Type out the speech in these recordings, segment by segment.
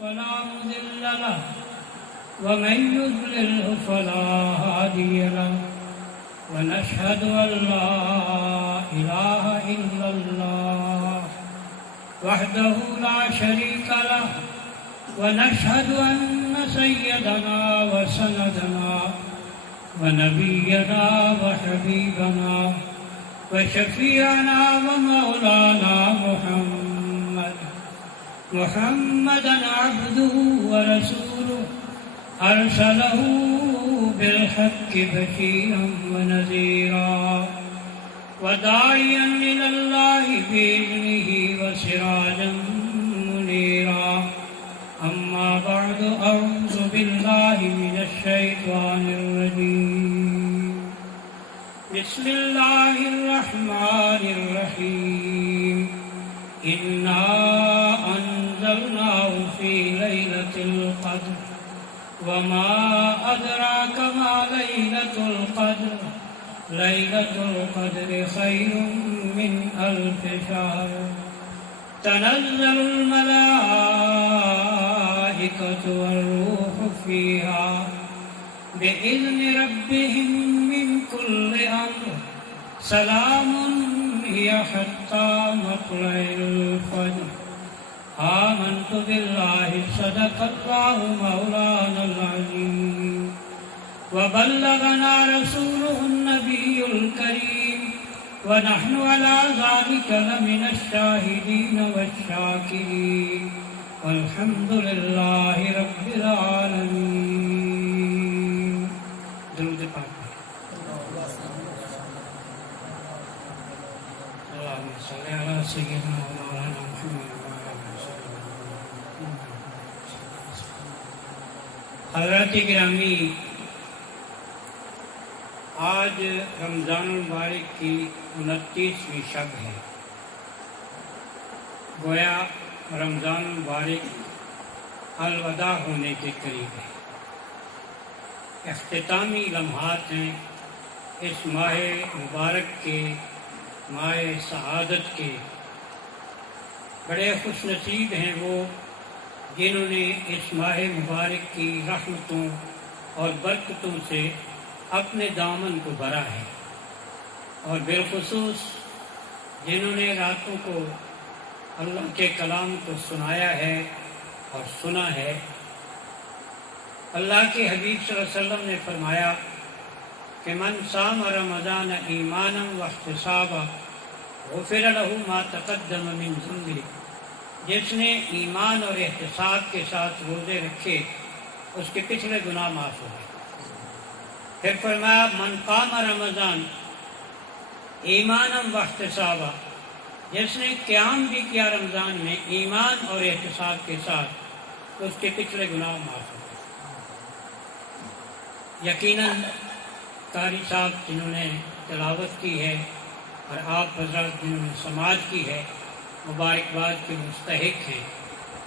فلا مضل له ومن يضلله فلا هادي له ونشهد أن لا إله إلا الله وحده لا شريك له ونشهد أن سيدنا وسندنا ونبينا وحبيبنا وشفيعنا ومولانا محمدا عبده ورسوله أرسله بالحق بشيرا ونذيرا وداعيا إلى الله بإذنه وسراجا منيرا أما بعد أعوذ بالله من الشيطان الرجيم بسم الله الرحمن الرحيم إنا أنزلناه في ليلة القدر وما أدراك ما ليلة القدر ليلة القدر خير من ألف شهر تنزل الملائكة والروح فيها بإذن ربهم من كل أمر سلام هي حتى مطلع الفجر آمنت بالله صدق الله مولانا العظيم وبلغنا رسوله النبي الكريم ونحن على ذلك لمن الشاهدين والشاكرين والحمد لله رب العالمين. درود پاک اللهم صل على سيدنا مولانا محمد. حضرات گرامی، آج رمضان المبارک کی 29ویں شب ہے. گویا رمضان المبارک الوداع ہونے کے قریب ہے. اختتامی لمحات ہیں اس ماہ مبارک کے، ماہ سعادت کے. بڑے خوش نصیب ہیں وہ جنہوں نے اس ماہ مبارک کی رحمتوں اور برکتوں سے اپنے دامن کو بھرا ہے، اور بالخصوص جنہوں نے راتوں کو اللہ کے کلام کو سنایا ہے اور سنا ہے. اللہ کے حبیب صلی اللہ علیہ وسلم نے فرمایا کہ من صام رمضان ایمانا واحتسابا غفر له ما تقدم من ذنبه. جس نے ایمان اور احتساب کے ساتھ روزے رکھے اس کے پچھلے گناہ معاف ہو گئے. پھر فرمایا من قام رمضان ایمانا واحتسابا. جس نے قیام بھی کیا رمضان میں ایمان اور احتساب کے ساتھ تو اس کے پچھلے گناہ معاف ہو گئے. یقیناً قاری صاحب جنہوں نے تلاوت کی ہے اور آپ حضرات جنہوں نے سماعت کی ہے مبارکباد کے مستحق ہیں.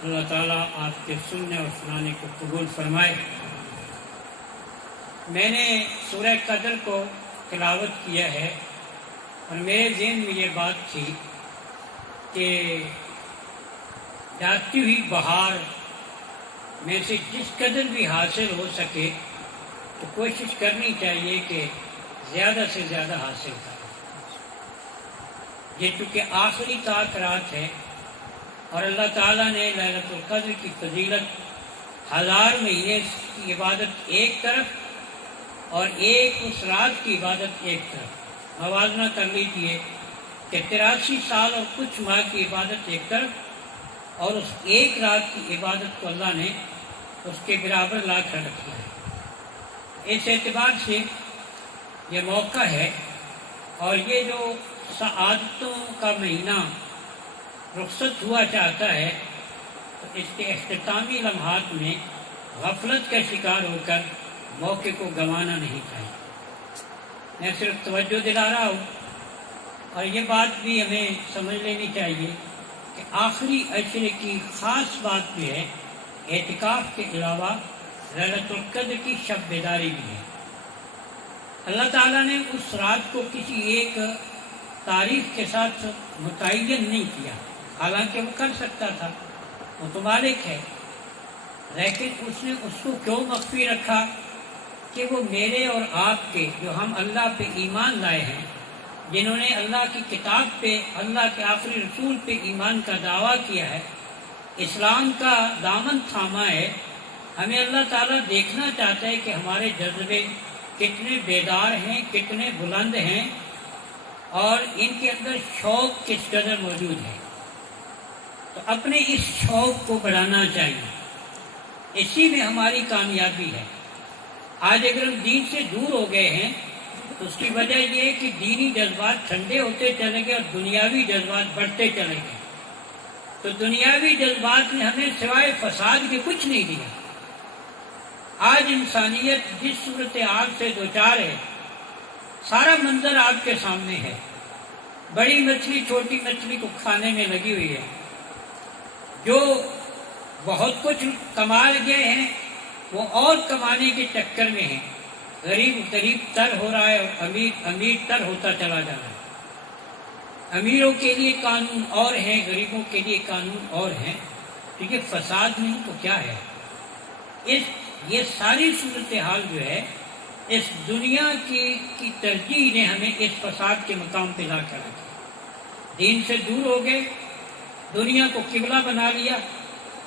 اللہ تعالیٰ آپ کے سننے اور سنانے کو قبول فرمائے. میں نے سورہ قدر کو تلاوت کیا ہے اور میرے ذہن میں یہ بات تھی کہ جاتی ہوئی بہار میں سے جس قدر بھی حاصل ہو سکے تو کوشش کرنی چاہیے کہ زیادہ سے زیادہ حاصل کریں. یہ چونکہ آخری طاق رات ہے اور اللہ تعالیٰ نے لیلۃ القدر کی فضیلت 1000 مہینے کی عبادت ایک طرف اور ایک اس رات کی عبادت ایک طرف. موازنہ کر لیجیے کہ 83 سال اور کچھ ماہ کی عبادت ایک طرف اور اس ایک رات کی عبادت کو اللہ نے اس کے برابر لا کر رکھا ہے. اس اعتبار سے یہ موقع ہے اور یہ جو سعادتوں کا مہینہ رخصت ہوا چاہتا ہے تو اس کے اختتامی لمحات میں غفلت کا شکار ہو کر موقع کو گنوانا نہیں چاہیے. میں صرف توجہ دلا رہا ہوں اور یہ بات بھی ہمیں سمجھ لینی چاہیے کہ آخری عشرے کی خاص بات بھی ہے اعتکاف کے علاوہ لیلۃ القدر کی شب بیداری بھی ہے. اللہ تعالیٰ نے اس رات کو کسی ایک تاریخ کے ساتھ متعین نہیں کیا، حالانکہ وہ کر سکتا تھا، وہ تو مالک ہے، لیکن اس نے اس کو کیوں مخفی رکھا؟ کہ وہ میرے اور آپ کے جو ہم اللہ پہ ایمان لائے ہیں، جنہوں نے اللہ کی کتاب پہ، اللہ کے آخری رسول پہ ایمان کا دعویٰ کیا ہے، اسلام کا دامن تھاما ہے، ہمیں اللہ تعالیٰ دیکھنا چاہتا ہے کہ ہمارے جذبے کتنے بیدار ہیں، کتنے بلند ہیں، اور ان کے اندر شوق کس قدر موجود ہے۔ تو اپنے اس شوق کو بڑھانا چاہیے، اسی میں ہماری کامیابی ہے۔ آج اگر ہم دین سے دور ہو گئے ہیں تو اس کی وجہ یہ ہے کہ دینی جذبات ٹھنڈے ہوتے چلے گئے اور دنیاوی جذبات بڑھتے چلے گئے۔ تو دنیاوی جذبات نے ہمیں سوائے فساد کے کچھ نہیں دیا۔ آج انسانیت جس صورتحال سے دوچار ہے، سارا منظر آپ کے سامنے ہے۔ بڑی مچھلی چھوٹی مچھلی کو کھانے میں لگی ہوئی ہے۔ جو بہت کچھ کما گئے ہیں وہ اور کمانے کے چکر میں ہیں۔ غریب غریب تر ہو رہا ہے اور امیر امیر تر ہوتا چلا جا رہا ہے۔ امیروں کے لیے قانون اور ہیں، غریبوں کے لیے قانون اور ہیں۔ کیونکہ فساد نہیں تو کیا ہے؟ یہ ساری صورتحال جو ہے اس دنیا کی ترجیح نے ہمیں اس فساد کے مقام پہ لا کر رکھا۔ دین سے دور ہو گئے، دنیا کو قبلہ بنا لیا،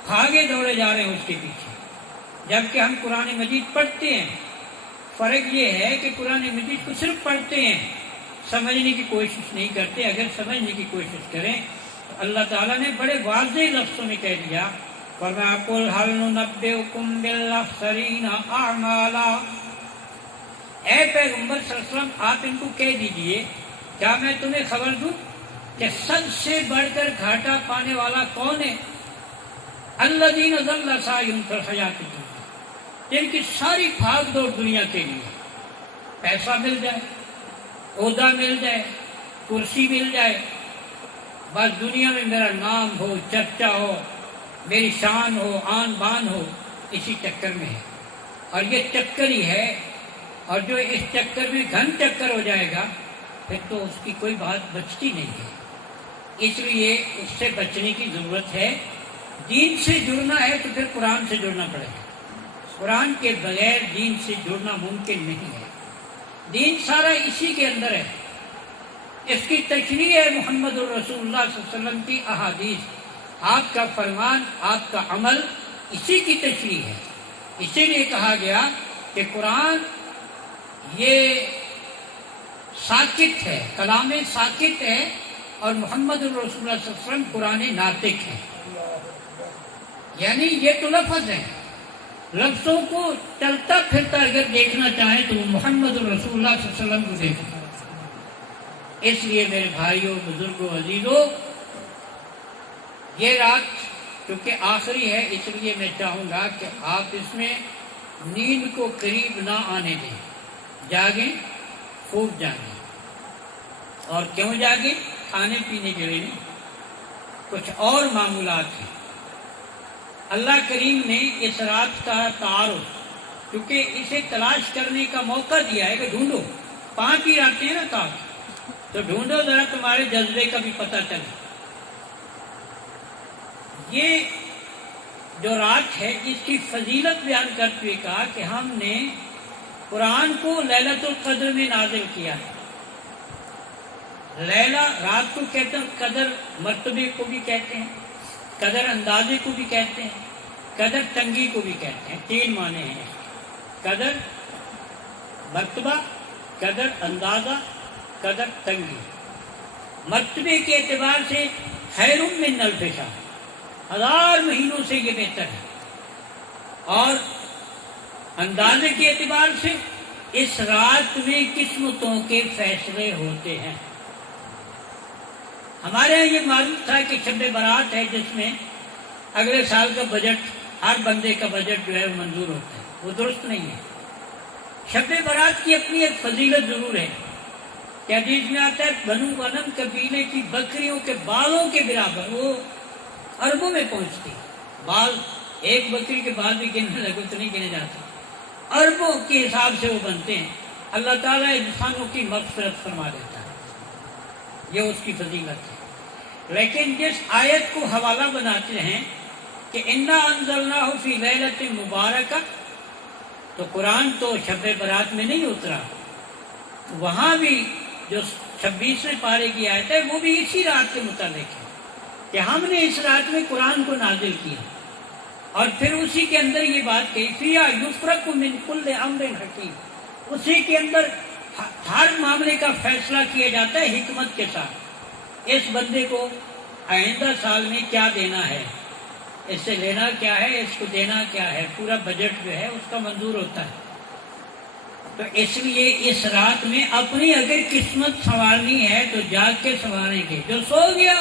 بھاگے دوڑے جا رہے ہیں اس کے پیچھے، جبکہ ہم قرآن مجید پڑھتے ہیں۔ فرق یہ ہے کہ قرآن مجید کو صرف پڑھتے ہیں، سمجھنے کی کوشش نہیں کرتے۔ اگر سمجھنے کی کوشش کریں تو اللہ تعالیٰ نے بڑے واضح لفظوں میں کہہ دیا، فرمایا قُلْ هَلْ نُنَبِّئُكُم بِالْأَخْسَرِينَ أَعْمَالًا، اے پیغمبر صلی اللہ علیہ وسلم آپ ان کو کہہ دیجئے، کیا میں تمہیں خبر دوں کہ سب سے بڑھ کر گھاٹا پانے والا کون ہے؟ الذین ضل سعیہم فی الحیاۃ الدنیا، جن کی ساری بھاگ دوڑ دنیا کے لیے، پیسہ مل جائے، عہدہ مل جائے، کرسی مل جائے، بس دنیا میں میرا نام ہو، چرچا ہو، میری شان ہو، آن بان ہو، اسی چکر میں ہے۔ اور یہ چکر ہی ہے، اور جو اس چکر میں گھن چکر ہو جائے گا پھر تو اس کی کوئی بات بچتی نہیں ہے۔ اس لیے اس سے بچنے کی ضرورت ہے۔ دین سے جڑنا ہے تو پھر قرآن سے جڑنا پڑے گا۔ قرآن کے بغیر دین سے جڑنا ممکن نہیں ہے۔ دین سارا اسی کے اندر ہے۔ اس کی تشریح ہے محمد الرسول اللہ صلی اللہ علیہ وسلم کی احادیث، آپ کا فرمان، آپ کا عمل، اسی کی تشریح ہے۔ اسی لیے کہا گیا کہ قرآن یہ ساکت ہے، کلام ساکت ہے، اور محمد الرسول اللہ صلی اللہ علیہ وسلم قرآن ناطق ہے۔ یعنی یہ تو لفظ ہے، لفظوں کو چلتا پھرتا اگر دیکھنا چاہیں تو محمد الرسول اللہ صلی اللہ علیہ وسلم کو دیکھنا۔ اس لیے میرے بھائیوں، بزرگوں، عزیزوں، یہ رات کیونکہ آخری ہے، اس لیے میں چاہوں گا کہ آپ اس میں نیند کو قریب نہ آنے دیں، جاگیں، خوب جاگیں۔ اور کیوں جاگیں؟ کھانے پینے کے لیے نہیں، کچھ اور معمولات ہیں۔ اللہ کریم نے اس رات کا تعارف، کیونکہ اسے تلاش کرنے کا موقع دیا ہے کہ ڈھونڈو، 5 ہی راتیں ہیں نا تاکہ، تو ڈھونڈو ذرا، تمہارے جذبے کا بھی پتہ چلے۔ یہ جو رات ہے اس کی فضیلت بیان کرتے ہوئے کہا کہ ہم نے قرآن کو لیلۃ القدر میں نازل کیا ہے۔ لیلہ رات کو کہتے ہیں، قدر مرتبے کو بھی کہتے ہیں، قدر اندازے کو بھی کہتے ہیں، قدر تنگی کو بھی کہتے ہیں۔ 3 معنی ہیں، قدر مرتبہ، قدر اندازہ، قدر تنگی۔ مرتبے کے اعتبار سے خیر من الف شہر، 1000 مہینوں سے یہ بہتر ہے، اور اندازے کے اعتبار سے اس رات میں قسمتوں کے فیصلے ہوتے ہیں۔ ہمارے یہاں یہ معلوم تھا کہ شب برات ہے جس میں اگلے سال کا بجٹ، ہر بندے کا بجٹ جو ہے وہ منظور ہوتا ہے، وہ درست نہیں ہے۔ شب برات کی اپنی ایک فضیلت ضرور ہے کہ حدیث میں آتا ہے بنو غنم قبیلے کی بکریوں کے بالوں کے برابر، وہ اربوں میں پہنچتی، بال ایک بکری کے بال بھی گننے لگے تو نہیں گنے جاتے، اربوں کے حساب سے وہ بنتے ہیں۔ اللہ تعالیٰ انسانوں کی مغفرت فرما دیتا ہے، یہ اس کی فضیلت ہے۔ لیکن جس آیت کو حوالہ بناتے ہیں کہ انا انزلناہ فی لیلۃ مبارکہ، تو قرآن تو شب برات میں نہیں اترا، وہاں بھی جو 26ویں پارے کی آیت ہے وہ بھی اسی رات کے متعلق ہے کہ ہم نے اس رات میں قرآن کو نازل کیا، اور پھر اسی کے اندر یہ بات کہی فیہا یفرق من کل امر حکیم، اسی کے اندر ہر معاملے کا فیصلہ کیا جاتا ہے حکمت کے ساتھ، اس بندے کو آئندہ سال میں کیا دینا ہے، اس سے لینا کیا ہے، اس کو دینا کیا ہے، پورا بجٹ جو ہے اس کا منظور ہوتا ہے۔ تو اس لیے اس رات میں اپنی اگر قسمت سنوارنی ہے تو جاگ کے سنواریں گے، جو سو گیا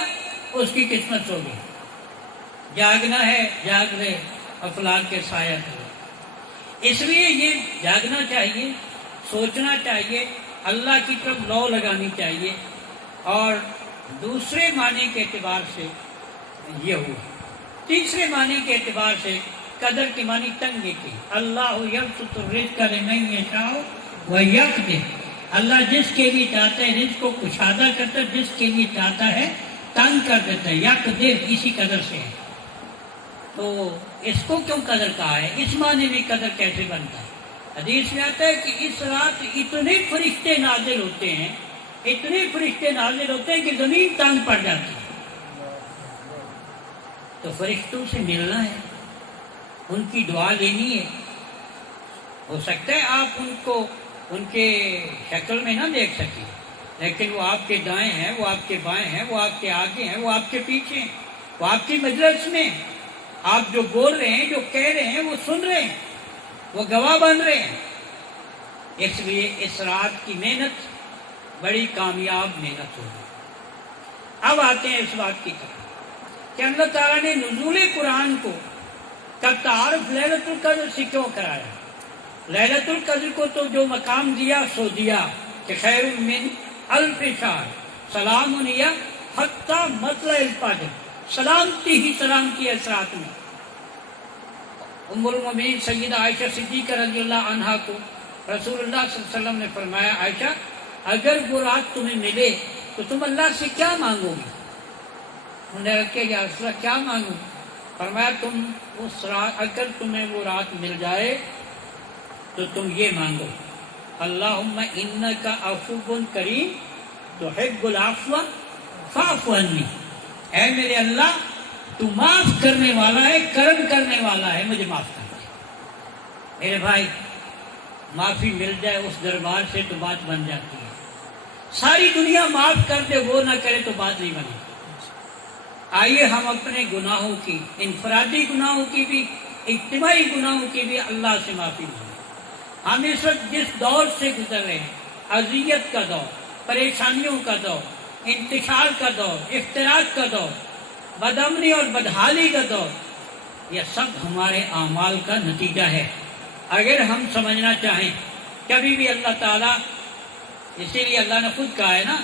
اس کی قسمت سو گئی، جاگنا ہے جاگ لے افلاک کے سایہ کرے۔ اس لیے یہ جاگنا چاہیے، سوچنا چاہیے، اللہ کی طرف لو لگانی چاہیے۔ اور دوسرے معنی کے اعتبار سے یہ ہوا، تیسرے معنی کے اعتبار سے قدر کے معنی تنگی کی، اللہ یبسط الرزق لمن یشاء ویقدر، اللہ جس کے لیے چاہتا ہے رزق کو کشادہ کرتا ہے، جس کے لیے چاہتا ہے تنگ کر دیتا ہے، یقدر اسی قدر سے ہے۔ تو اس کو کیوں قدر کہا ہے، اس معنی میں قدر کیسے بنتا ہے؟ حدیث میں آتا ہے کہ اس رات اتنے فرشتے نازل ہوتے ہیں، اتنے فرشتے نازل ہوتے ہیں کہ زمین تنگ پڑ جاتی ہے۔ تو فرشتوں سے ملنا ہے، ان کی دعا لینی ہے۔ ہو سکتا ہے آپ ان کو ان کے شکل میں نہ دیکھ سکیں، لیکن وہ آپ کے دائیں ہیں، وہ آپ کے بائیں ہیں، وہ آپ کے آگے ہیں، وہ آپ کے پیچھے ہیں، وہ آپ کی مجلس میں، آپ جو بول رہے ہیں، جو کہہ رہے ہیں، وہ سن رہے ہیں، وہ گواہ بن رہے ہیں۔ اس لیے اس رات کی محنت بڑی کامیاب محنت ہوگی۔ اب آتے ہیں اس بات کی طرف کہ اللہ تعالیٰ نے نزول قرآن کو کا تعارف لیلۃ القدر سے کیوں کرایا؟ لیلۃ القدر کو تو جو مقام دیا سو دیا کہ خیر من الف شہر، سلام ہی حتی مطلع الفجر، سلامتی ہی سلامتی ہے اس رات میں۔ ام المومنین سیدہ عائشہ صدیقہ رضی اللہ عنہا کو رسول اللہ صلی اللہ علیہ وسلم نے فرمایا، عائشہ اگر وہ رات تمہیں ملے تو تم اللہ سے کیا مانگو گی؟ انہوں نے کہا یا رسول اللہ کیا مانگوں؟ فرمایا تم اس رات اگر تمہیں وہ رات مل جائے تو تم یہ مانگو، اللہم انکا عفو کریم تحب العفو فاعف عنی، اے میرے اللہ تو معاف کرنے والا ہے، کرم کرنے والا ہے، مجھے معاف کر دے۔ میرے بھائی معافی مل جائے اس دربار سے تو بات بن جاتی ہے، ساری دنیا معاف کر دے وہ نہ کرے تو بات نہیں بنے۔ آئیے ہم اپنے گناہوں کی، انفرادی گناہوں کی بھی، اجتماعی گناہوں کی بھی اللہ سے معافی مانگیں۔ ہم اس وقت جس دور سے گزر رہے ہیں، اذیت کا دور، پریشانیوں کا دور، انتشار کا دور، افتراق کا دور، بدامنی اور بدحالی کا دور، یہ سب ہمارے اعمال کا نتیجہ ہے۔ اگر ہم سمجھنا چاہیں کبھی بھی اللہ تعالیٰ، اسی لیے اللہ نے خود کہا ہے نا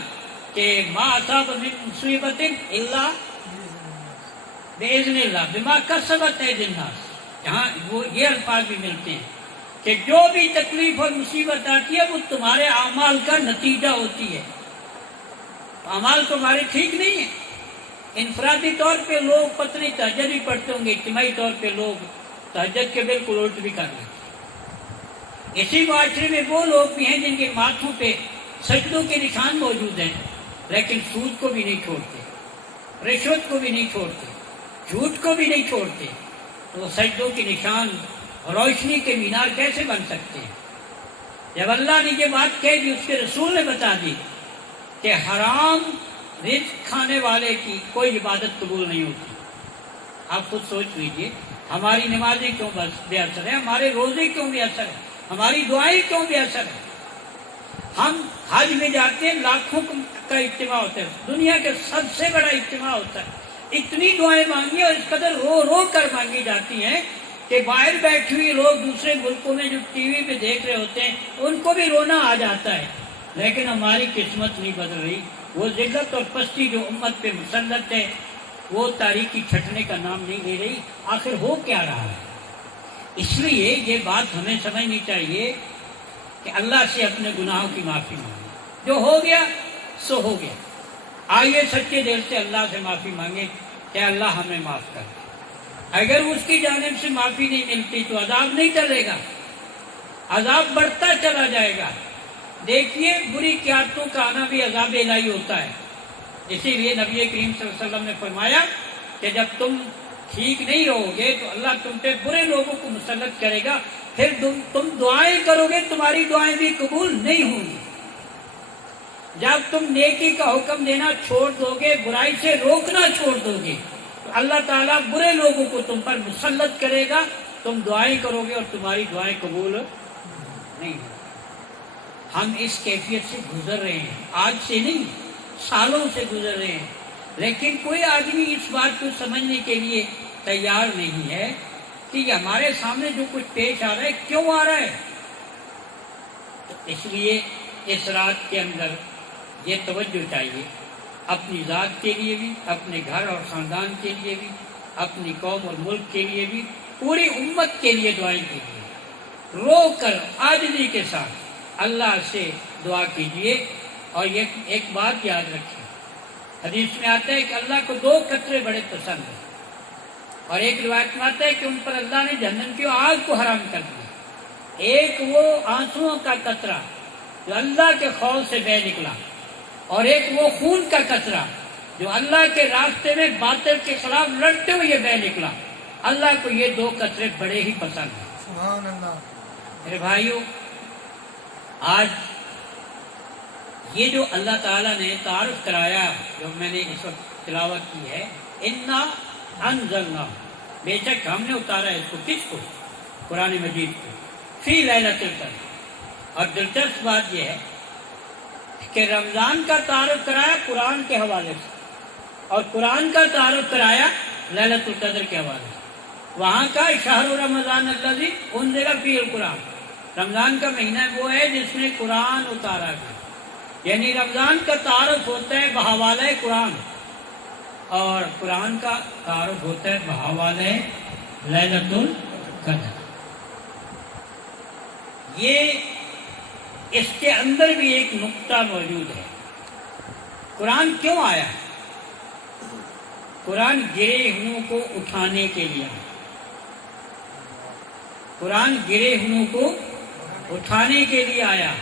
کہ ما اصاب من مصیبت الا باذن اللہ بما کسبت ایدی الناس، یہاں وہ یہ الفاظ بھی ملتے ہیں کہ جو بھی تکلیف اور مصیبت آتی ہے وہ تمہارے اعمال کا نتیجہ ہوتی ہے۔ اعمال تمہارے ٹھیک نہیں ہیں۔ انفرادی طور پہ لوگ پتنی تہجد بھی پڑھتے ہوں گے، اجتماعی طور پہ لوگ تہجد کے بالکل الٹ بھی کر لیتے ہیں۔ اسی معاشرے میں وہ لوگ بھی ہیں جن کے ماتھوں پہ سجدوں کے نشان موجود ہیں، لیکن سود کو بھی نہیں چھوڑتے، رشوت کو بھی نہیں چھوڑتے، جھوٹ کو بھی نہیں چھوڑتے، تو وہ سجدوں کے نشان روشنی کے مینار کیسے بن سکتے ہیں؟ جب اللہ نے یہ بات کہہ دی، اس کے رسول نے بتا دی کہ حرام رزق کھانے والے کی کوئی عبادت قبول نہیں ہوتی۔ آپ خود سوچ لیجئے، ہماری نمازیں کیوں بے اثر ہیں، ہمارے روزے کیوں بے اثر ہیں، ہماری دعائیں کیوں بے اثر ہیں؟ ہم حج میں جاتے ہیں، لاکھوں کا اجتماع ہوتا ہے، دنیا کا سب سے بڑا اجتماع ہوتا ہے، اتنی دعائیں مانگی اور اس قدر رو رو کر مانگی جاتی ہیں کہ باہر بیٹھے ہوئے لوگ دوسرے ملکوں میں جو ٹی وی پہ دیکھ رہے ہوتے ہیں ان کو بھی رونا آ جاتا ہے، لیکن ہماری قسمت نہیں بدل رہی۔ وہ ذلت اور پستی جو امت پہ مسلط ہے وہ تاریکی چھٹنے کا نام نہیں لے رہی۔ آخر ہو کیا رہا ہے؟ اس لیے یہ بات ہمیں سمجھنی چاہیے کہ اللہ سے اپنے گناہوں کی معافی مانگیں، جو ہو گیا سو ہو گیا۔ آئیے سچے دل سے اللہ سے معافی مانگیں کہ اللہ ہمیں معاف کر دے۔ اگر اس کی جانب سے معافی نہیں ملتی تو عذاب نہیں ٹلے گا، عذاب بڑھتا چلا جائے گا۔ دیکھیے بری قیادتوں کا آنا بھی عذاب الہی ہوتا ہے، اسی لیے نبی کریم صلی اللہ علیہ وسلم نے فرمایا کہ جب تم ٹھیک نہیں رہو گے تو اللہ تم پہ برے لوگوں کو مسلط کرے گا، پھر تم دعائیں کرو گے، تمہاری دعائیں بھی قبول نہیں ہوں گی۔ جب تم نیکی کا حکم دینا چھوڑ دو گے، برائی سے روکنا چھوڑ دو گے، تو اللہ تعالیٰ برے لوگوں کو تم پر مسلط کرے گا، تم دعائیں کرو گے اور تمہاری دعائیں قبول نہیں ہوں۔ ہم اس کیفیت سے گزر رہے ہیں، آج سے نہیں، سالوں سے گزر رہے ہیں، لیکن کوئی آدمی اس بات کو سمجھنے کے لیے تیار نہیں ہے کہ یہ ہمارے سامنے جو کچھ پیش آ رہا ہے کیوں آ رہا ہے۔ تو اس لیے اس رات کے اندر یہ توجہ چاہیے، اپنی ذات کے لیے بھی، اپنے گھر اور خاندان کے لیے بھی، اپنی قوم اور ملک کے لیے بھی، پوری امت کے لیے دعائیں کیجیے، رو کر عاجزی کے ساتھ اللہ سے دعا کیجیے۔ اور ایک بات یاد رکھیں، حدیث میں آتا ہے کہ اللہ کو 2 قطرے بڑے پسند ہیں، اور ایک روایت میں آتا ہے کہ ان پر اللہ نے جہنم کی آگ کو حرام کر دیا۔ ایک وہ آنسوؤں کا قطرہ جو اللہ کے خوف سے بہہ نکلا، اور ایک وہ خون کا قطرہ جو اللہ کے راستے میں باطل کے خلاف لڑتے ہوئے بہہ نکلا۔ اللہ کو یہ 2 قطرے بڑے ہی پسند ہیں۔ سبحان اللہ۔ میرے بھائیوں، آج یہ جو اللہ تعالیٰ نے تعارف کرایا، جو میں نے اس وقت تلاوت کی ہے، انا انزلنا، بے شک ہم نے اتارا ہے اس کو، کس کو؟ قرآن مجید کو، فی لیلۃ القدر۔ اور دلچسپ بات یہ ہے کہ رمضان کا تعارف کرایا قرآن کے حوالے سے، اور قرآن کا تعارف کرایا لیلۃ القدر کے حوالے سے۔ وہاں کا شہر رمضان الذی انزل فیہ القرآن، رمضان کا مہینہ وہ ہے جس میں قرآن اتارا گیا، یعنی رمضان کا تعارف ہوتا ہے بحوالہ قرآن، اور قرآن کا تعارف ہوتا ہے بحوالہ لیلۃ القدر۔ یہ اس کے اندر بھی ایک نقطہ موجود ہے۔ قرآن کیوں آیا؟ قرآن گرے ہوئوں کو اٹھانے کے لیے آیا۔ قرآن گرے ہوئوں کو اٹھانے کے لیے آیا،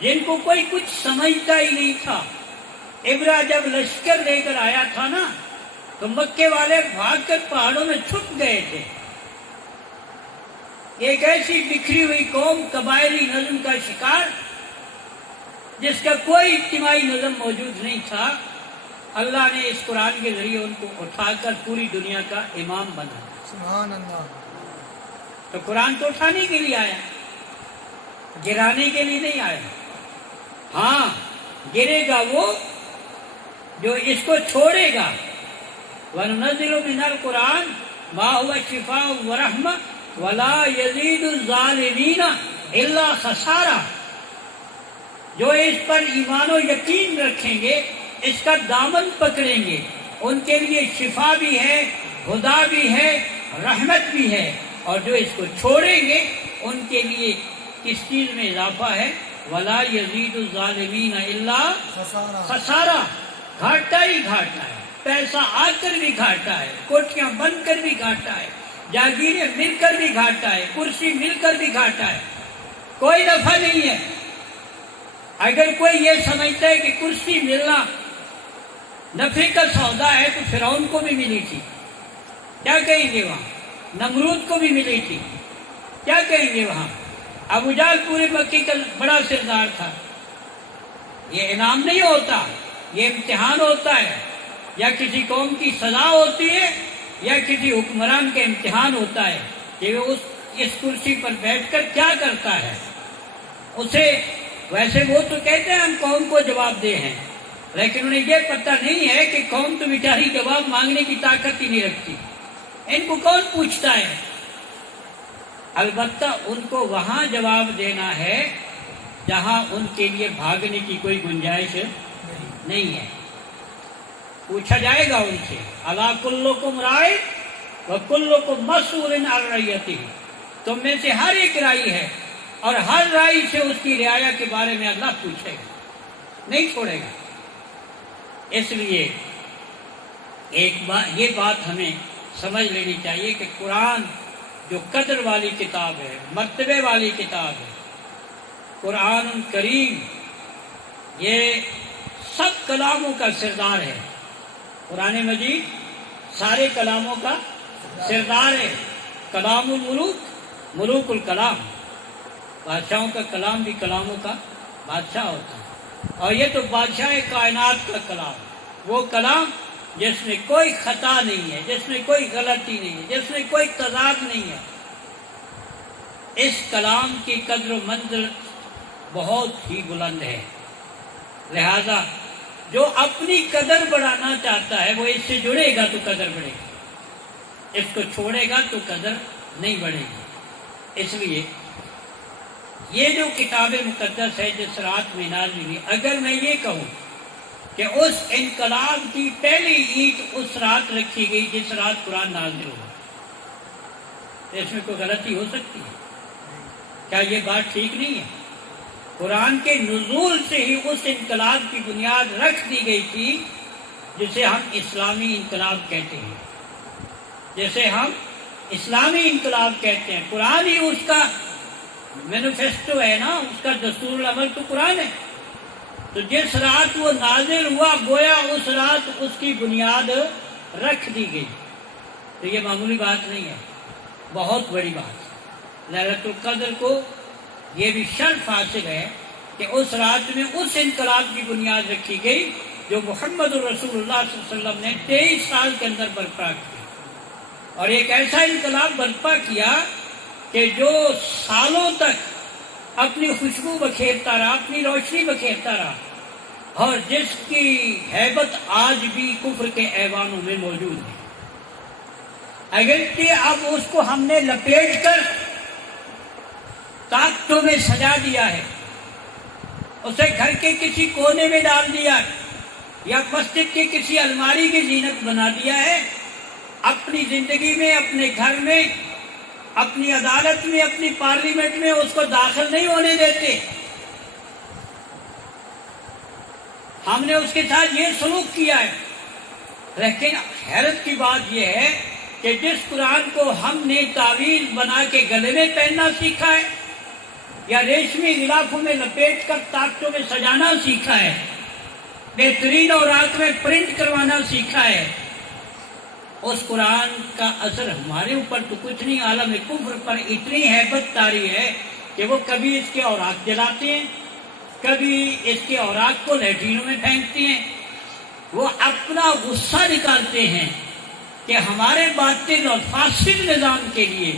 جن کو کوئی کچھ سمجھتا ہی نہیں تھا۔ ابرا جب لشکر لے کر آیا تھا نا، تو مکے والے بھاگ کر پہاڑوں میں چھپ گئے تھے۔ ایک ایسی بکھری ہوئی قوم، قبائلی نظم کا شکار، جس کا کوئی اجتماعی نظم موجود نہیں تھا، اللہ نے اس قرآن کے ذریعے ان کو اٹھا کر پوری دنیا کا امام بنا۔ سبحان اللہ۔ تو قرآن تو اٹھانے کے لیے آیا، گرانے کے لیے نہیں آیا۔ ہاں، گرے گا وہ جو اس کو چھوڑے گا۔ وَنُنَزِّلُ مِنَ الْقُرْآنِ مَا هُوَ شِفَاءٌ وَرَحْمَةٌ وَلَا يَزِيدُ الظَّالِمِينَ إِلَّا خَسَارًا۔ جو اس پر ایمان و یقین رکھیں گے، اس کا دامن پکڑیں گے، ان کے لیے شفا بھی ہے، ہدا بھی ہے، رحمت بھی ہے، اور جو اس کو چھوڑیں گے ان کے لیے کس چیز میں اضافہ ہے؟ وَلَا يَزِيدُ الظَّالِمِينَ إِلَّا خَسَارًا، گھاٹا ہی گھاٹا ہے، پیسہ آ کر بھی گھاٹا ہے، کوٹیاں بن کر بھی گھاٹا ہے، جاگیریں مل کر بھی گھاٹا ہے، کرسی مل کر بھی گھاٹا ہے، کوئی نفع نہیں ہے۔ اگر کوئی یہ سمجھتا ہے کہ کرسی ملنا نفع کا سودا ہے تو فرعون کو بھی ملی تھی، کیا کہیں گے وہاں؟ نمرود کو بھی ملی تھی، کیا کہیں گے وہاں؟ ابو جہل پورے مکی کا بڑا سردار تھا۔ یہ انعام نہیں ہوتا، یہ امتحان ہوتا ہے، یا کسی قوم کی سزا ہوتی ہے، یا کسی حکمران کا امتحان ہوتا ہے کہ وہ اس کرسی پر بیٹھ کر کیا کرتا ہے۔ اسے ویسے وہ تو کہتے ہیں ہم قوم کو جواب دے ہیں، لیکن انہیں یہ پتہ نہیں ہے کہ قوم تو بیچاری جواب مانگنے کی طاقت ہی نہیں رکھتی، ان کو کون پوچھتا ہے؟ البتہ ان کو وہاں جواب دینا ہے جہاں ان کے لیے بھاگنے کی کوئی گنجائش نہیں ہے۔ پوچھا جائے گا ان سے، الا کلکم راع وکلکم مسئول عن رعیتہ، تم میں سے ہر ایک رائی ہے اور ہر رائی سے اس کی رعایا کے بارے میں اللہ پوچھے گا، نہیں چھوڑے گا۔ اس لیے یہ بات ہمیں سمجھ لینی چاہیے کہ قرآن جو قدر والی کتاب ہے، مرتبے والی کتاب ہے، قرآن کریم یہ سب کلاموں کا سردار ہے۔ قرآن مجید سارے کلاموں کا سردار ہے۔ کلام الملوک، ملوک الکلام، بادشاہوں کا کلام بھی کلاموں کا بادشاہ ہوتا ہے، اور یہ تو بادشاہ کائنات کا کلام، وہ کلام جس میں کوئی خطا نہیں ہے، جس میں کوئی غلطی نہیں ہے، جس میں کوئی تضاد نہیں ہے۔ اس کلام کی قدر و منزل بہت ہی بلند ہے، لہذا جو اپنی قدر بڑھانا چاہتا ہے وہ اس سے جڑے گا تو قدر بڑھے گی، اس کو چھوڑے گا تو قدر نہیں بڑھے گی۔ اس لیے یہ جو کتاب مقدس ہے جس رات میں نازل ہوئی، اگر میں یہ کہوں کہ اس انقلاب کی پہلی اینٹ اس رات رکھی گئی جس رات قرآن نازل ہوا، تو اس میں کوئی غلطی ہو سکتی ہے؟ کیا یہ بات ٹھیک نہیں ہے؟ قرآن کے نزول سے ہی اس انقلاب کی بنیاد رکھ دی گئی تھی جسے ہم اسلامی انقلاب کہتے ہیں، جسے ہم اسلامی انقلاب کہتے ہیں۔ قرآن ہی اس کا مینیفیسٹو ہے نا، اس کا دستور العمل تو قرآن ہے۔ تو جس رات وہ نازل ہوا گویا اس رات اس کی بنیاد رکھ دی گئی، تو یہ معمولی بات نہیں ہے، بہت بڑی بات ہے۔ لیلۃ القدر کو یہ بھی شرف حاصل ہے کہ اس رات میں اس انقلاب کی بنیاد رکھی گئی جو محمد الرسول اللہ صلی اللہ علیہ وسلم نے 23 سال کے اندر برپا کی، اور ایک ایسا انقلاب برپا کیا کہ جو سالوں تک اپنی خوشبو بکھیرتا رہا، اپنی روشنی بکھیرتا رہا، اور جس کی ہیبت آج بھی کفر کے ایوانوں میں موجود ہے۔ اگرچہ اب اس کو ہم نے لپیٹ کر طاقتوں میں سجا دیا ہے، اسے گھر کے کسی کونے میں ڈال دیا ہے، یا مسجد کی کسی الماری کی زینت بنا دیا ہے، اپنی زندگی میں، اپنے گھر میں، اپنی عدالت میں، اپنی پارلیمنٹ میں اس کو داخل نہیں ہونے دیتے۔ ہم نے اس کے ساتھ یہ سلوک کیا ہے، لیکن حیرت کی بات یہ ہے کہ جس قرآن کو ہم نے تعویذ بنا کے گلے میں پہننا سیکھا ہے، یا ریشمی غلافوں میں لپیٹ کر طاقتوں میں سجانا سیکھا ہے، بہترین اوراق میں پرنٹ کروانا سیکھا ہے، اس قرآن کا اثر ہمارے اوپر تو کچھ نہیں، عالم کفر پر اتنی ہیبت طاری ہے کہ وہ کبھی اس کے اوراق جلاتے ہیں، کبھی اس کے اوراق کو لیٹرینوں میں پھینکتے ہیں۔ وہ اپنا غصہ نکالتے ہیں کہ ہمارے باطل اور فاسد نظام کے لیے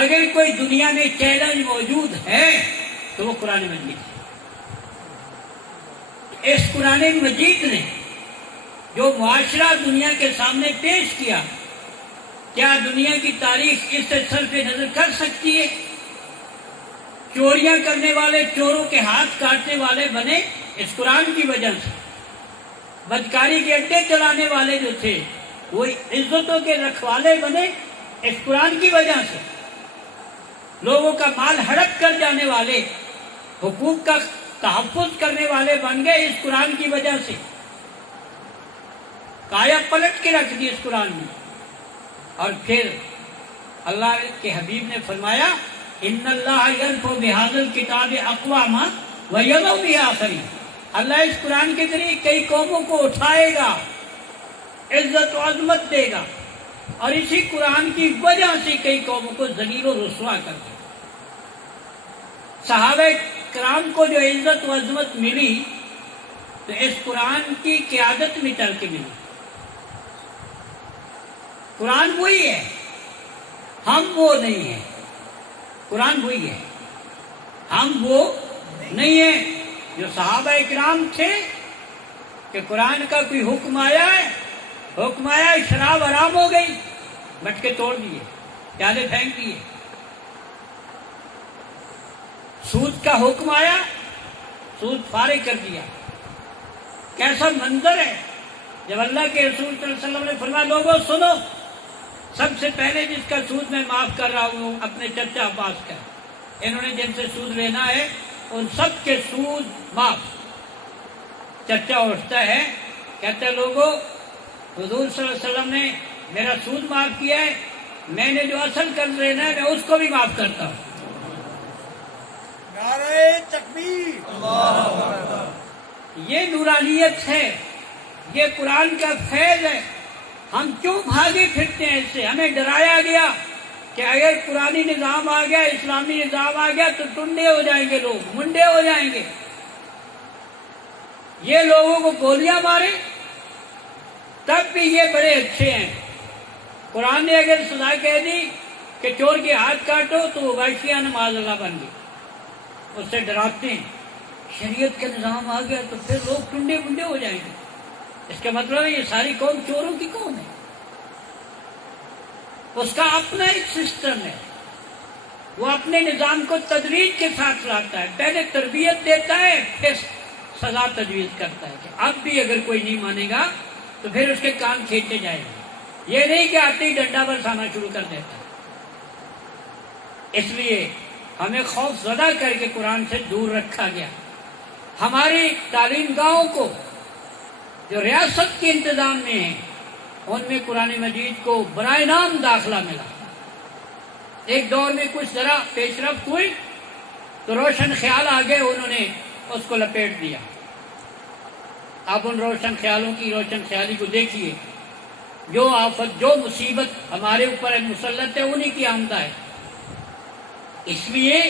اگر کوئی دنیا میں چیلنج موجود ہے تو وہ قرآن مجید ہے۔ اس قرآن مجید نے جو معاشرہ دنیا کے سامنے پیش کیا، کیا دنیا کی تاریخ اس سے صرف نظر کر سکتی ہے؟ چوریاں کرنے والے چوروں کے ہاتھ کاٹنے والے بنے اس قرآن کی وجہ سے، بدکاری کے اڈے چلانے والے جو تھے وہ عزتوں کے رکھوالے بنے اس قرآن کی وجہ سے، لوگوں کا مال ہڑپ کر جانے والے حقوق کا تحفظ کرنے والے بن گئے اس قرآن کی وجہ سے، کایا پلٹ کے رکھ دی اس قرآن میں۔ اور پھر اللہ کے حبیب نے فرمایا ان اللہ یرفع بہذا الکتاب اقواما ویضع بآخرین، اللہ اس قرآن کے ذریعے کئی قوموں کو اٹھائے گا، عزت و عظمت دے گا، اور اسی قرآن کی وجہ سے کئی قوموں کو ذلیل و رسوا کر دے گا۔ صحابہ کرام کو جو عزت و عظمت ملی تو اس قرآن کی قیادت میں چل کے ملی۔ قرآن وہی ہے، ہم وہ نہیں ہیں، قرآن وہی ہے، ہم وہ نہیں ہیں۔ جو صحابہ کرام تھے کہ قرآن کا کوئی حکم آیا ہے، شراب حرام ہو گئی، مٹکے توڑ دیے، پیالے پھینک دیے۔ سود کا حکم آیا، سود فارغ کر دیا۔ کیسا منظر ہے جب اللہ کے رسول صلی اللہ علیہ وسلم نے فرمایا لوگوں سنو، سب سے پہلے جس کا سود میں معاف کر رہا ہوں اپنے چچا عباس کا، انہوں نے جن سے سود لینا ہے ان سب کے سود معاف۔ چچا اٹھتا ہے، کہتا ہے لوگوں حضور صلی اللہ علیہ وسلم نے میرا سود معاف کیا ہے، میں نے جو اصل قرض لینا ہے میں اس کو بھی معاف کرتا ہوں۔ نعرہ تکبیر! یہ نورانیت ہے، یہ قرآن کا فیض ہے۔ ہم کیوں بھاگے پھرتے ہیں اس سے؟ ہمیں ڈرایا گیا کہ اگر قرآنی نظام آ گیا، اسلامی نظام آ گیا تو ٹنڈے ہو جائیں گے، لوگ منڈے ہو جائیں گے، یہ لوگوں کو گولیاں مارے تب بھی یہ بڑے اچھے ہیں۔ قرآن نے اگر سزا کہہ دی کہ چور کے ہاتھ کاٹو تو وہ وحشیانہ معاذ اللہ بن گئی، اس سے ڈراتے ہیں۔ شریعت کا نظام آ گیا تو پھر لوگ ٹنڈے منڈے ہو جائیں گے۔ اس کا مطلب ہے یہ ساری قوم چوروں کی قوم ہے، اس کا اپنا ایک سسٹم ہے، وہ اپنے نظام کو تدریج کے ساتھ لاتا ہے، پہلے تربیت دیتا ہے پھر سزا تجویز کرتا ہے کہ اب بھی اگر کوئی نہیں مانے گا تو پھر اس کے کان کھینچے جائیں گے، یہ نہیں کہ آتے ہی ڈنڈا برسانا شروع کر دیتا ہے۔ اس لیے ہمیں خوف زدہ کر کے قرآن سے دور رکھا گیا۔ ہماری تعلیم گاہوں کو جو ریاست کے انتظام میں ہیں ان میں قرآن مجید کو برائے نام داخلہ ملا۔ ایک دور میں کچھ ذرا پیش رفت ہوئی تو روشن خیال آ گئے، انہوں نے اس کو لپیٹ دیا۔ آپ ان روشن خیالوں کی روشن خیالی کو دیکھیے، جو آفت جو مصیبت ہمارے اوپر مسلط ہے انہی کی آمدہ ہے۔ اس لیے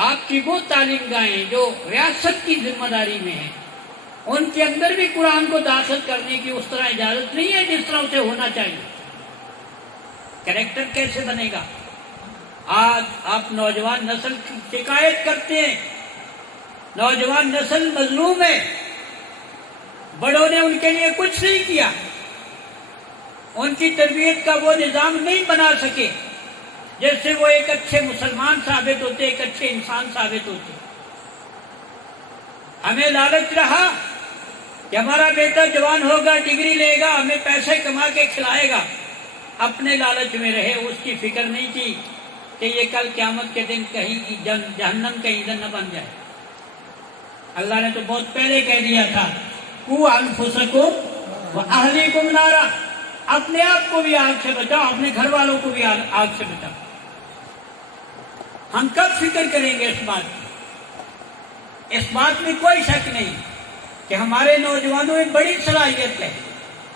آپ کی وہ تعلیم گاہیں جو ریاست کی ذمہ داری میں ہیں ان کے اندر بھی قرآن کو داخل کرنے کی اس طرح اجازت نہیں ہے جس طرح اسے ہونا چاہیے۔ کریکٹر کیسے بنے گا؟ آج آپ نوجوان نسل کی شکایت کرتے ہیں، نوجوان نسل مظلوم ہے، بڑوں نے ان کے لیے کچھ نہیں کیا، ان کی تربیت کا وہ نظام نہیں بنا سکے جس سے وہ ایک اچھے مسلمان ثابت ہوتے، ایک اچھے انسان ثابت ہوتے۔ ہمیں لالچ رہا کہ ہمارا بیٹا جوان ہوگا، ڈگری لے گا، ہمیں پیسے کما کے کھلائے گا، اپنے لالچ میں رہے، اس کی فکر نہیں تھی کہ یہ کل قیامت کے دن کہیں جہنم کا ایندھن نہ بن جائے۔ اللہ نے تو بہت پہلے کہہ دیا تھا، قُوْ أَنفُسَكُمْ وَأَهْلِيكُمْ نَارًا، اپنے آپ کو بھی آگ سے بچاؤ، اپنے گھر والوں کو بھی آگ سے بچاؤ۔ ہم کب فکر کریں گے اس بات کی؟ اس بات میں کوئی شک نہیں کہ ہمارے نوجوانوں میں بڑی صلاحیت ہے،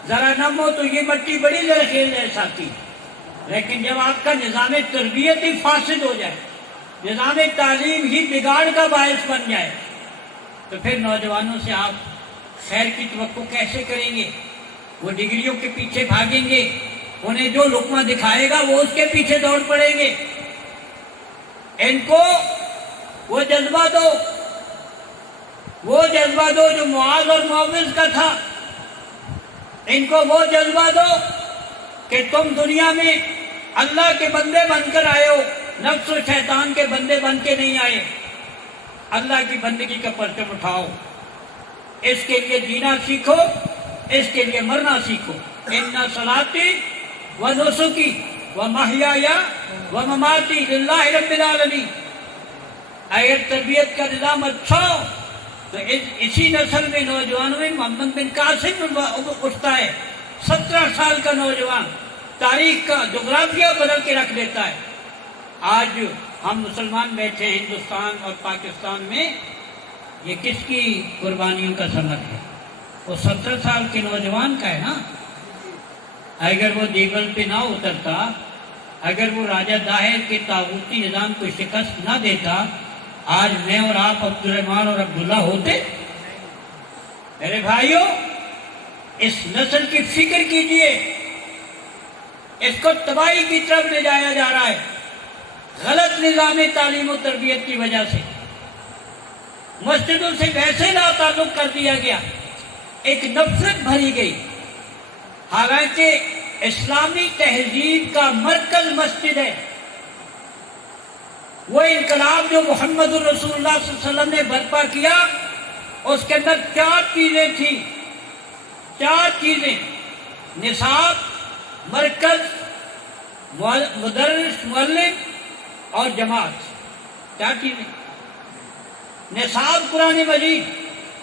ذرا نم ہو تو یہ مٹی بڑی زرخیز ہے ساتھی، لیکن جب آپ کا نظام تربیت ہی فاسد ہو جائے، نظام تعلیم ہی بگاڑ کا باعث بن جائے، تو پھر نوجوانوں سے آپ خیر کی توقع کیسے کریں گے؟ وہ ڈگریوں کے پیچھے بھاگیں گے، انہیں جو لقمہ دکھائے گا وہ اس کے پیچھے دوڑ پڑیں گے۔ ان کو وہ جذبہ دو، وہ جذبہ دو جو معاذ اور معوذ کا تھا، ان کو وہ جذبہ دو کہ تم دنیا میں اللہ کے بندے بن کر آئے ہو، نفس و شیطان کے بندے بن کے نہیں آئے، اللہ کی بندگی کا پرچم اٹھاؤ، اس کے لیے جینا سیکھو، اس کے لیے مرنا سیکھو۔ ان صلاتی و نسکی و محیای و مماتی للہ رب العالمین۔ اگر تربیت کا نظام اچھا ہو تو اسی نسل میں نوجوانوں میں محمد بن قاسم اٹھتا ہے، 17 سال کا نوجوان تاریخ کا جغرافیہ بدل کے رکھ دیتا ہے۔ آج ہم مسلمان بیٹھے ہیں ہندوستان اور پاکستان میں، یہ کس کی قربانیوں کا ثمر ہے؟ وہ 17 سال کے نوجوان کا ہے نا۔ اگر وہ دیوبند پہ نہ اترتا، اگر وہ راجہ داہر کے طاغوتی نظام کو شکست نہ دیتا، آج میں اور آپ عبد الرحمان اور عبداللہ ہوتے؟ میرے بھائیوں، اس نسل کی فکر کیجئے، اس کو تباہی کی طرف لے جایا جا رہا ہے، غلط نظام تعلیم و تربیت کی وجہ سے۔ مسجدوں سے ویسے لا تعلق کر دیا گیا، ایک نفرت بھری گئی، حالانکہ اسلامی تہذیب کا مرکز مسجد ہے۔ وہ انقلاب جو محمد الرسول اللہ صلی اللہ علیہ وسلم نے برپا کیا، اس کے اندر 4 چیزیں تھیں، 4 چیزیں: نصاب، مرکز، مدرس معلم اور جماعت۔ 4 چیزیں۔ نصاب قرآن مجید،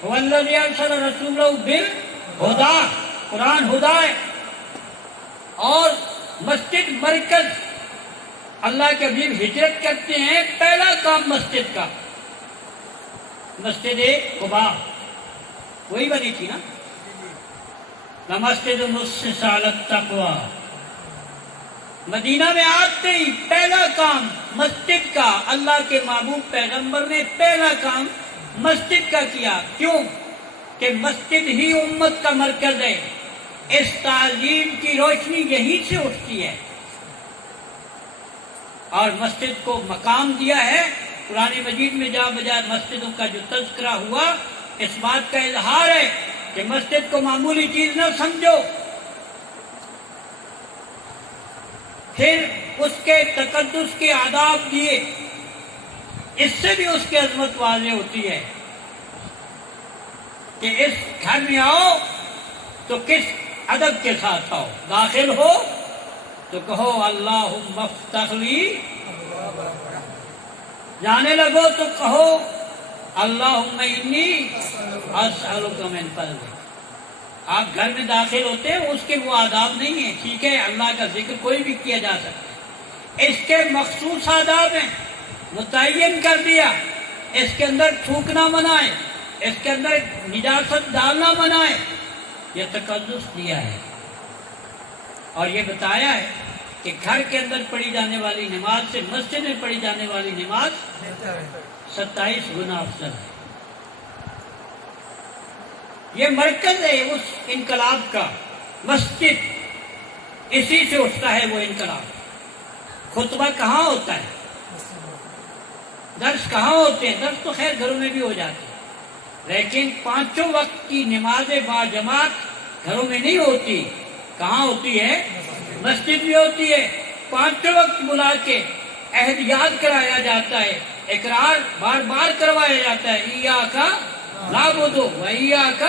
والذی ارسل رسولہ بالہدیٰ، قرآن ہدا ہے، اور مسجد مرکز، اللہ کے حبیب ہجرت کرتے ہیں، پہلا کام مسجد کا، مسجد قباء وہی بنی تھی نا، مسجد مسجد علی التقوی۔ مدینہ میں آتے ہی پہلا کام مسجد کا، اللہ کے محبوب پیغمبر نے پہلا کام مسجد کا کیا۔ کیوں کہ مسجد ہی امت کا مرکز ہے، اس تعلیم کی روشنی یہیں سے اٹھتی ہے، اور مسجد کو مقام دیا ہے۔ قرآن مجید میں جا بجا مسجدوں کا جو تذکرہ ہوا، اس بات کا اظہار ہے کہ مسجد کو معمولی چیز نہ سمجھو۔ پھر اس کے تقدس کے آداب دیے، اس سے بھی اس کی عظمت واضح ہوتی ہے کہ اس گھر میں آؤ تو کس ادب کے ساتھ آؤ، داخل ہو تو کہو اللہم افتح لی، جانے لگو تو کہو اللہم انی اسألک من فضلک۔ آپ گھر میں داخل ہوتے ہیں، اس کے وہ آداب نہیں ہیں، ٹھیک ہے، اللہ کا ذکر کوئی بھی کیا جا سکتا ہے، اس کے مخصوص آداب ہیں، متعین کر دیا۔ اس کے اندر تھوکنا منع ہے، اس کے اندر نجاست ڈالنا منع ہے، یہ تقدس دیا ہے، اور یہ بتایا ہے کہ گھر کے اندر پڑھی جانے والی نماز سے مسجد میں پڑھی جانے والی نماز 27 گنا افضل ہے۔ یہ مرکز ہے اس انقلاب کا، مسجد، اسی سے اٹھتا ہے وہ انقلاب۔ خطبہ کہاں ہوتا ہے؟ درس کہاں ہوتے ہیں؟ درس تو خیر گھروں میں بھی ہو جاتے ہیں، لیکن 5 وقت کی نمازیں با جماعت گھروں میں نہیں ہوتی، کہاں ہوتی ہے؟ مسجد میں ہوتی ہے۔ 5 وقت بلا کے عہد یاد کرایا جاتا ہے، اقرار بار بار کروایا جاتا ہے، ایاک نعبد و ایاک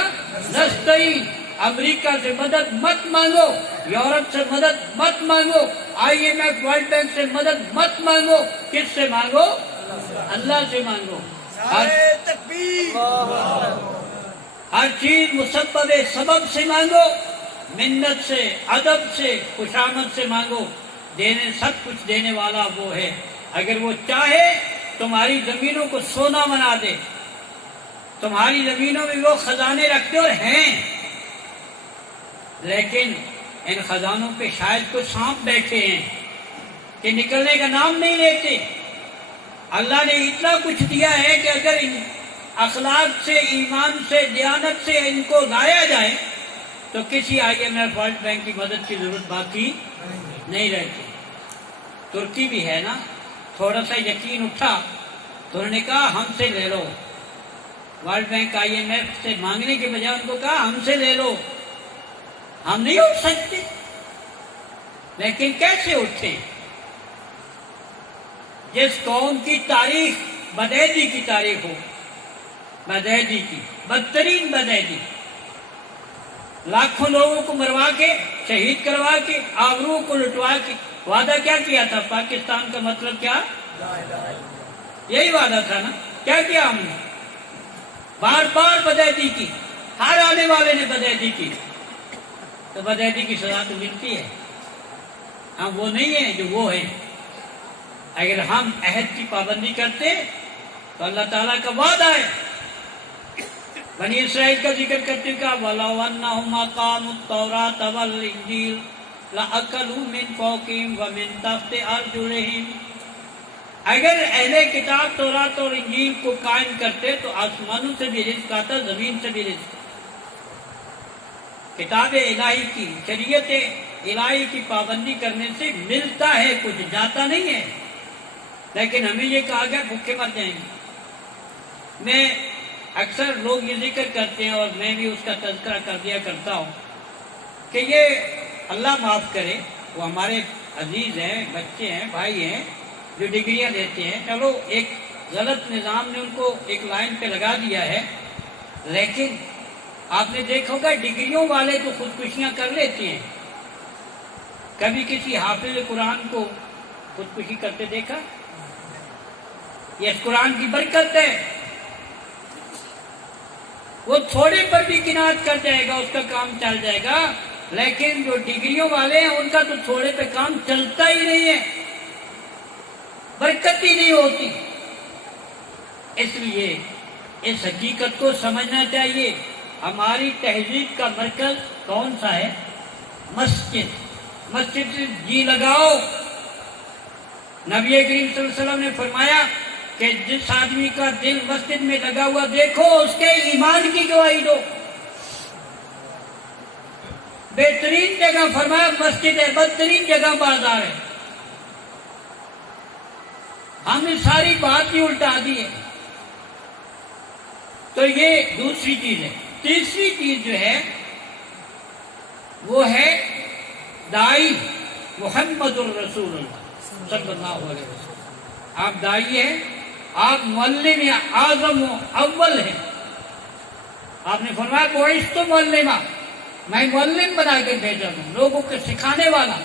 نستعین۔ امریکہ سے مدد مت مانگو، یورپ سے مدد مت مانگو، IMF ورلڈ بینک سے مدد مت مانگو، کس سے مانگو؟ اللہ سے مانگو۔ ہر چیز مسبب سبب سے مانگو، منت سے، ادب سے، خوشامد سے مانگو، دینے سب کچھ دینے والا وہ ہے۔ اگر وہ چاہے تمہاری زمینوں کو سونا بنا دے، تمہاری زمینوں میں وہ خزانے رکھتے اور ہیں، لیکن ان خزانوں پہ شاید کوئی سانپ بیٹھے ہیں کہ نکلنے کا نام نہیں لیتے۔ اللہ نے اتنا کچھ دیا ہے کہ اگر ان اخلاق سے، ایمان سے، دیانت سے ان کو لایا جائے تو کسی IMF ورلڈ بینک کی مدد کی ضرورت باقی نہیں رہتی۔ ترکی بھی ہے نا، تھوڑا سا یقین اٹھا تو انہوں نے کہا ہم سے لے لو، ورلڈ بینک IMF سے مانگنے کے بجائے ان کو کہا ہم سے لے لو، ہم نہیں اٹھ سکتے۔ لیکن کیسے اٹھے؟ جس قوم کی تاریخ بدعیدی کی تاریخ ہو، بدعیدی کی، بدترین بدعیدی، لاکھوں لوگوں کو مروا کے، شہید کروا کے، آبرو کو لٹوا کے، وعدہ کیا کیا تھا؟ پاکستان کا مطلب کیا؟ یہی وعدہ تھا نا، کیا کیا ہم نے؟ بار بار بدعیدی کی، ہر آنے والے نے بدعیدی کی، تو بدعیدی کی سزا تو ملتی ہے۔ ہم وہ نہیں ہیں جو وہ ہیں۔ اگر ہم عہد کی پابندی کرتے تو اللہ تعالیٰ کا وعدہ ہے، بنی اسرائیل کا ذکر کرتے کہا وَلَوْ أَنَّهُمْ أَقَامُوا التَّوْرَاةَ وَالْإِنجِيلَ لَأَكَلُوا مِنْ فَوْقِهِمْ وَمِنْ تَحْتِ أَرْجُلِهِمْ۔ اگر اہل کتاب تورات اور انجیل کو قائم کرتے تو آسمانوں سے بھی رزق آتا، زمین سے بھی رزق۔ کتاب الہی کی، شریعت الہی کی پابندی کرنے سے ملتا ہے کچھ، جاتا نہیں ہے۔ لیکن ہمیں یہ کہا گیا بھوکے مر جائیں گے۔ میں اکثر لوگ یہ ذکر کرتے ہیں اور میں بھی اس کا تذکرہ کر دیا کرتا ہوں کہ یہ اللہ معاف کرے، وہ ہمارے عزیز ہیں، بچے ہیں، بھائی ہیں جو ڈگریاں دیتے ہیں، چلو ایک غلط نظام نے ان کو ایک لائن پہ لگا دیا ہے، لیکن آپ نے دیکھا ہوگا ڈگریوں والے تو خودکشیاں کر لیتے ہیں۔ کبھی کسی حافظ قرآن کو خودکشی کرتے دیکھا؟ یہ اس قرآن کی برکت ہے، وہ تھوڑے پر بھی قناعت کر جائے گا، اس کا کام چل جائے گا، لیکن جو ڈگریوں والے ہیں ان کا تو تھوڑے پہ کام چلتا ہی نہیں ہے، برکت ہی نہیں ہوتی۔ اس لیے اس حقیقت کو سمجھنا چاہیے۔ ہماری تہذیب کا مرکز کون سا ہے؟ مسجد۔ مسجد سے جی لگاؤ۔ نبی کریم صلی اللہ علیہ وسلم نے فرمایا کہ جس آدمی کا دل مسجد میں لگا ہوا دیکھو اس کے ایمان کی گواہی دو۔ بہترین جگہ فرمایا مسجد ہے، بدترین جگہ بازار ہے۔ ہم نے ساری بات ہی الٹا دی ہے۔ تو یہ دوسری چیز ہے۔ تیسری چیز جو ہے وہ ہے دائی محمد الرسول اللہ صلی اللہ علیہ وسلم۔ آپ دائی ہیں، آپ معلم اعظم و اول ہیں۔ آپ نے فرمایا بعثت معلما، میں معلم بنا کے بھیجا ہوں، لوگوں کو سکھانے والا،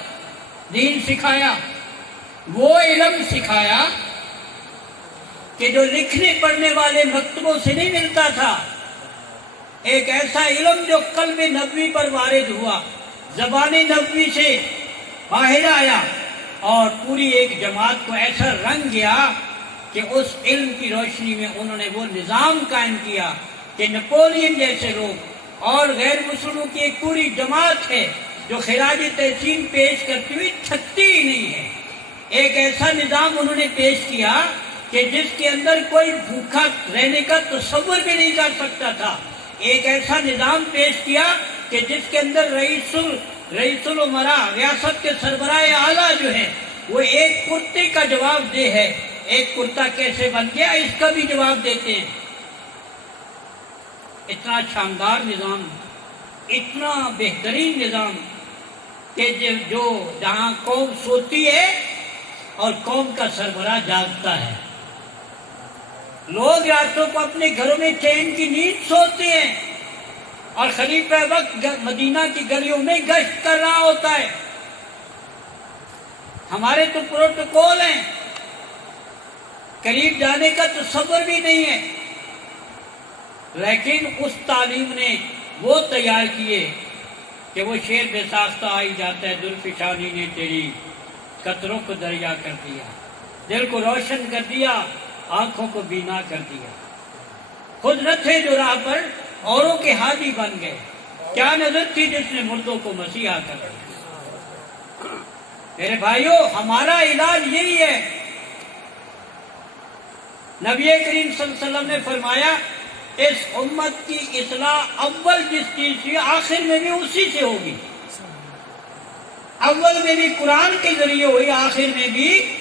دین سکھایا، وہ علم سکھایا کہ جو لکھنے پڑھنے والے مکتبوں سے نہیں ملتا تھا، ایک ایسا علم جو قلب نبوی پر وارد ہوا، زبان نبوی سے باہر آیا اور پوری ایک جماعت کو ایسا رنگ گیا کہ اس علم کی روشنی میں انہوں نے وہ نظام قائم کیا کہ نپولین جیسے لوگ اور غیر مسلموں کی ایک پوری جماعت ہے جو خراج تحسین پیش کرتی ہوئی تھکتی ہی نہیں ہے۔ ایک ایسا نظام انہوں نے پیش کیا کہ جس کے اندر کوئی بھوکا رہنے کا تصور بھی نہیں کر سکتا تھا۔ ایک ایسا نظام پیش کیا کہ جس کے اندر رئیس الامراء، ریاست کے سربراہ اعلیٰ جو ہے وہ ایک کرتے کا جواب دے ہے۔ ایک کرتا کیسے بن گیا اس کا بھی جواب دیتے ہیں۔ اتنا شاندار نظام، اتنا بہترین نظام کہ جو جہاں قوم سوتی ہے اور قوم کا سربراہ جاگتا ہے۔ لوگ راتوں کو اپنے گھروں میں چین کی نیند سوتے ہیں اور خلیفہ وقت مدینہ کی گلیوں میں گشت کر رہا ہوتا ہے۔ ہمارے تو پروٹوکول ہیں، قریب جانے کا تصور بھی نہیں ہے، لیکن اس تعلیم نے وہ تیار کیے کہ وہ شعر بے ساختہ آئی جاتا ہے، درفشانی نے تیری قطروں کو دریا کر دیا، دل کو روشن کر دیا، آنکھوں کو بینا کر دیا۔ خود نہ تھے جو راہ پر اوروں کے ہادی بن گئے، کیا نظر تھی جس نے مردوں کو مسیحا کر دیا۔ میرے بھائیوں، ہمارا علاج یہی ہے۔ نبی کریم صلی اللہ علیہ وسلم نے فرمایا اس امت کی اصلاح اول جس چیز سے آخر میں بھی اسی سے ہوگی۔ اول میں بھی قرآن کے ذریعے ہوئی، آخر میں بھی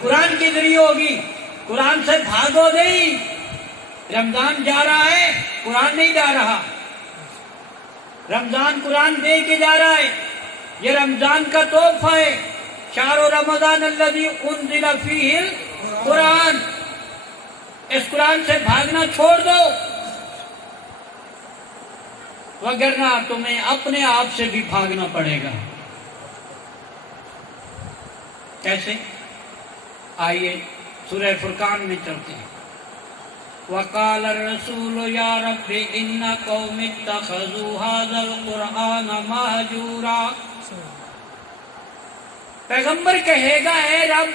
قرآن کے ذریعے ہوگی۔ قرآن سے بھاگو نہیں۔ رمضان جا رہا ہے، قرآن نہیں جا رہا۔ رمضان قرآن دے کے جا رہا ہے، یہ رمضان کا تحفہ ہے۔ شہر رمضان الذی انزل فیہ القرآن، اس قرآن سے بھاگنا چھوڑ دو، وگرنہ تمہیں اپنے آپ سے بھی بھاگنا پڑے گا۔ کیسے؟ آئیے سورہ فرقان میں چلتے ہیں۔ وَقَالَ الرَّسُولُ يَا رَبِّ إِنَّ قَوْمِ اتَّخَذُوا هَذَا الْقُرْآنَ مَهْجُورًا۔ پیغمبر کہے گا اے رب،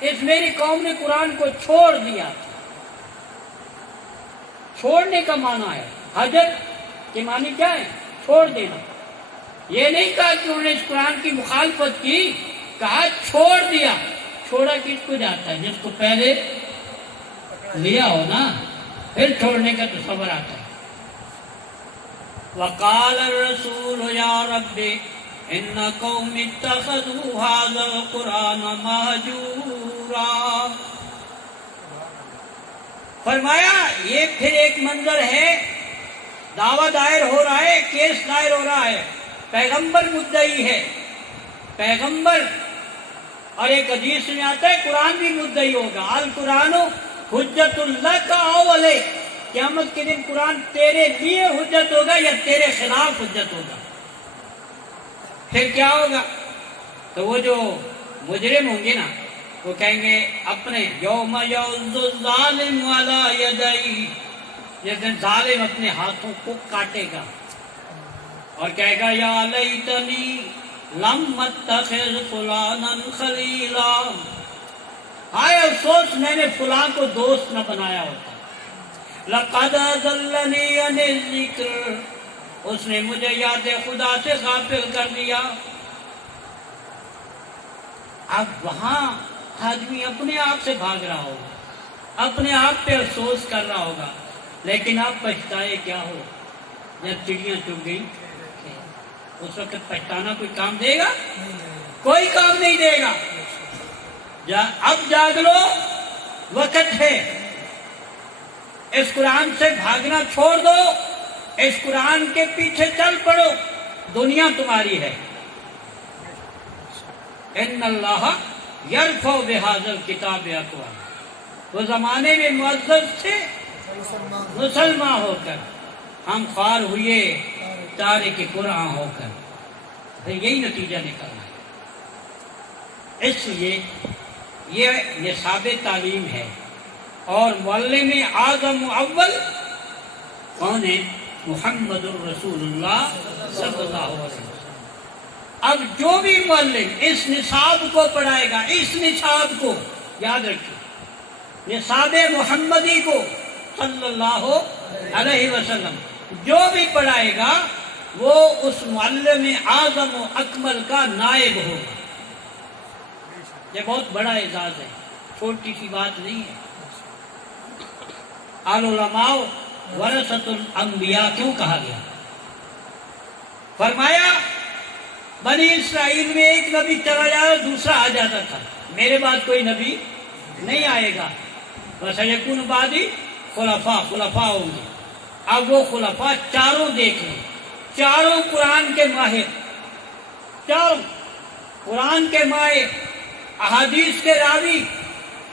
اس میری قوم نے قرآن کو چھوڑ دیا۔ چھوڑنے کا معنی ہے، حجر کے معنی کیا ہے؟ چھوڑ دینا۔ یہ نہیں کہا کہ انہوں نے اس قرآن کی مخالفت کی، کہا چھوڑ دیا۔ چھوڑا کس کو جاتا ہے؟ جس کو پہلے لیا ہو نا، پھر چھوڑنے کا تصور آتا ہے۔ وَقَالَ الرَّسُولُ يَا رَبِّ إِنَّ قَوْمِ اتَّخَذُوا هَذَا الْقُرْآنَ مَهْجُورًا۔ فرمایا یہ پھر ایک منظر ہے، دعویٰ دائر ہو رہا ہے، کیس دائر ہو رہا ہے، پیغمبر مدعی ہے، پیغمبر، اور ایک حدیث میں آتا ہے قرآن بھی مدعی ہوگا۔ القرآن حجت اللہ کا اولے، قیامت کے دن قرآن تیرے لیے حجت ہوگا یا تیرے خلاف حجت ہوگا۔ پھر کیا ہوگا؟ تو وہ جو مجرم ہوں گے نا، وہ کہیں گے اپنے یوم یعض الظالم علی یدیہ، جس دن ظالم اپنے ہاتھوں کو کاٹے گا، اور کہے گا یا لیتنی لم اتخذ فلانا خلیلا، ہائے افسوس میں نے فلاں کو دوست نہ بنایا ہوتا، لقد اضلنی عن الذکر، اس نے مجھے یاد خدا سے غافل کر دیا۔ اب وہاں آدمی اپنے آپ سے بھاگ رہا ہوگا، اپنے آپ پہ افسوس کر رہا ہوگا، لیکن اب پچھتائے کیا ہو جب چڑیاں چگ گئی؟ اس وقت پچھتانا کوئی کام دے گا؟ کوئی کام نہیں دے گا۔ اب جاگ لو، وقت ہے، اس قرآن سے بھاگنا چھوڑ دو، اس قرآن کے پیچھے چل پڑو، دنیا تمہاری ہے۔ ان اللہ یرفع بہذا الکتاب اقواما، وہ زمانے میں معزز تھے، مسلمان ہو کر ہم خوار ہوئے تارک قرآن ہو کر، پھر یہی نتیجہ نکلنا ہے۔ اس لیے یہ نصاب تعلیم ہے، اور معلم اعظم اول کون ہے؟ محمد الرسول اللہ صلی اللہ علیہ وسلم۔ اب جو بھی معلم اس نصاب کو پڑھائے گا، اس نصاب کو یاد رکھیں، نصاب محمدی کو صلی اللہ علیہ وسلم جو بھی پڑھائے گا وہ اس معلم اعظم و اکمل کا نائب ہوگا۔ یہ بہت بڑا اعزاز ہے، چھوٹی سی بات نہیں ہے۔ العلماء ورثۃ الانبیاء کیوں کہا گیا؟ فرمایا بنی اسرائیل میں ایک نبی چلا جاتا، دوسرا آ جاتا تھا، میرے بعد کوئی نبی نہیں آئے گا، وَسَيَكُونُ بَعْدِي خلفاء ہوں گے۔ اب وہ خلفاء چاروں دیکھ لیں، چاروں قرآن کے ماہر، چاروں قرآن کے ماہر، احادیث کے راوی،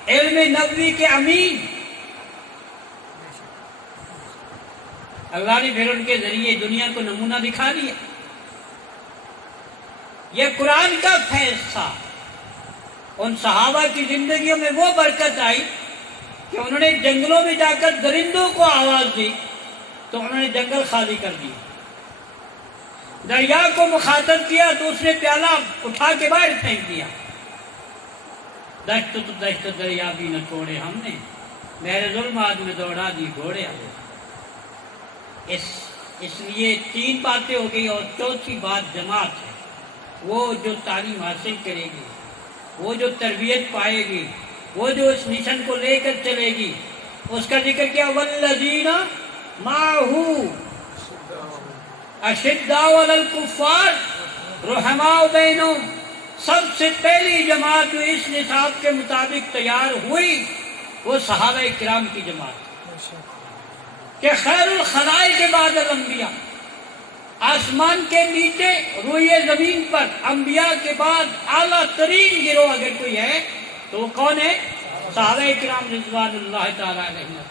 علم نبوی کے امین، اللہ نے پھر ان کے ذریعے دنیا کو نمونہ دکھا دیا۔ یہ قرآن کا فیض تھا۔ ان صحابہ کی زندگیوں میں وہ برکت آئی کہ انہوں نے جنگلوں میں جا کر درندوں کو آواز دی تو انہوں نے جنگل خالی کر دیا، دریا کو مخاطب کیا تو اس نے پیالہ اٹھا کے باہر پھینک دیا، دشت تو دشت دریا بھی نہ چھوڑے ہم نے، میرے ظلمات میں دوڑا دی گھوڑے ہم۔ اس لیے تین باتیں ہو گئی، اور چوتھی بات جماعت ہے، وہ جو تعلیم حاصل کرے گی، وہ جو تربیت پائے گی، وہ جو اس مشن کو لے کر چلے گی، اس کا ذکر کیا، والذین معہ اشداء علی الکفار رحماء بینہم۔ سب سے پہلی جماعت جو اس نصاب کے مطابق تیار ہوئی وہ صحابہ کرام کی جماعت کہ خیر الخلائق کے بعد الانبیاء، آسمان کے نیچے روئے زمین پر انبیاء کے بعد اعلیٰ ترین گروہ اگر کوئی ہے تو وہ کون ہے؟ صحابہ کرام رضوان اللہ تعالی علیہم،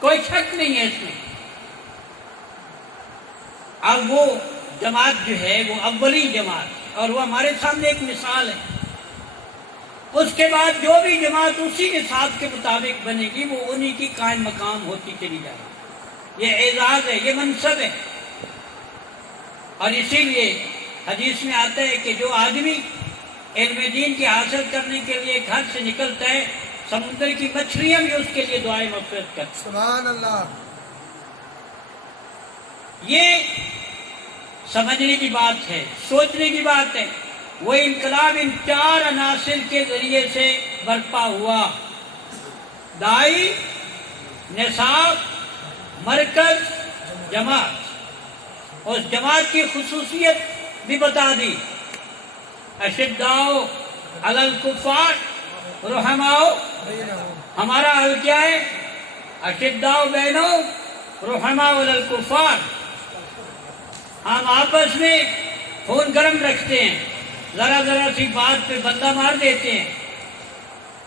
کوئی شک نہیں ہے اس میں۔ اب وہ جماعت جو ہے وہ اولی جماعت ہے، اور وہ ہمارے سامنے ایک مثال ہے۔ اس کے بعد جو بھی جماعت اسی نصاب کے مطابق بنے گی وہ انہی کی قائم مقام ہوتی چلی جائے گی۔ یہ اعزاز ہے، یہ منصب ہے۔ اور اسی لیے حدیث میں آتا ہے کہ جو آدمی علم دین کی حاصل کرنے کے لیے گھر سے نکلتا ہے، سمندر کی مچھلیاں بھی اس کے لیے دعائیں مغفرت کرتی ہیں۔ سبحان اللہ۔ یہ سمجھنے کی بات ہے، سوچنے کی بات ہے۔ وہ انقلاب ان چار عناصر کے ذریعے سے برپا ہوا، دائی، نصاب، مرکز، جماعت۔ اس جماعت کی خصوصیت بھی بتا دی، اشداء علی الکفار رحماء، ہمارا حل کیا ہے؟ اشداء بینہم رحماء علی الکفار۔ ہم آپس میں خون گرم رکھتے ہیں، ذرا ذرا سی بات پہ بندہ مار دیتے ہیں،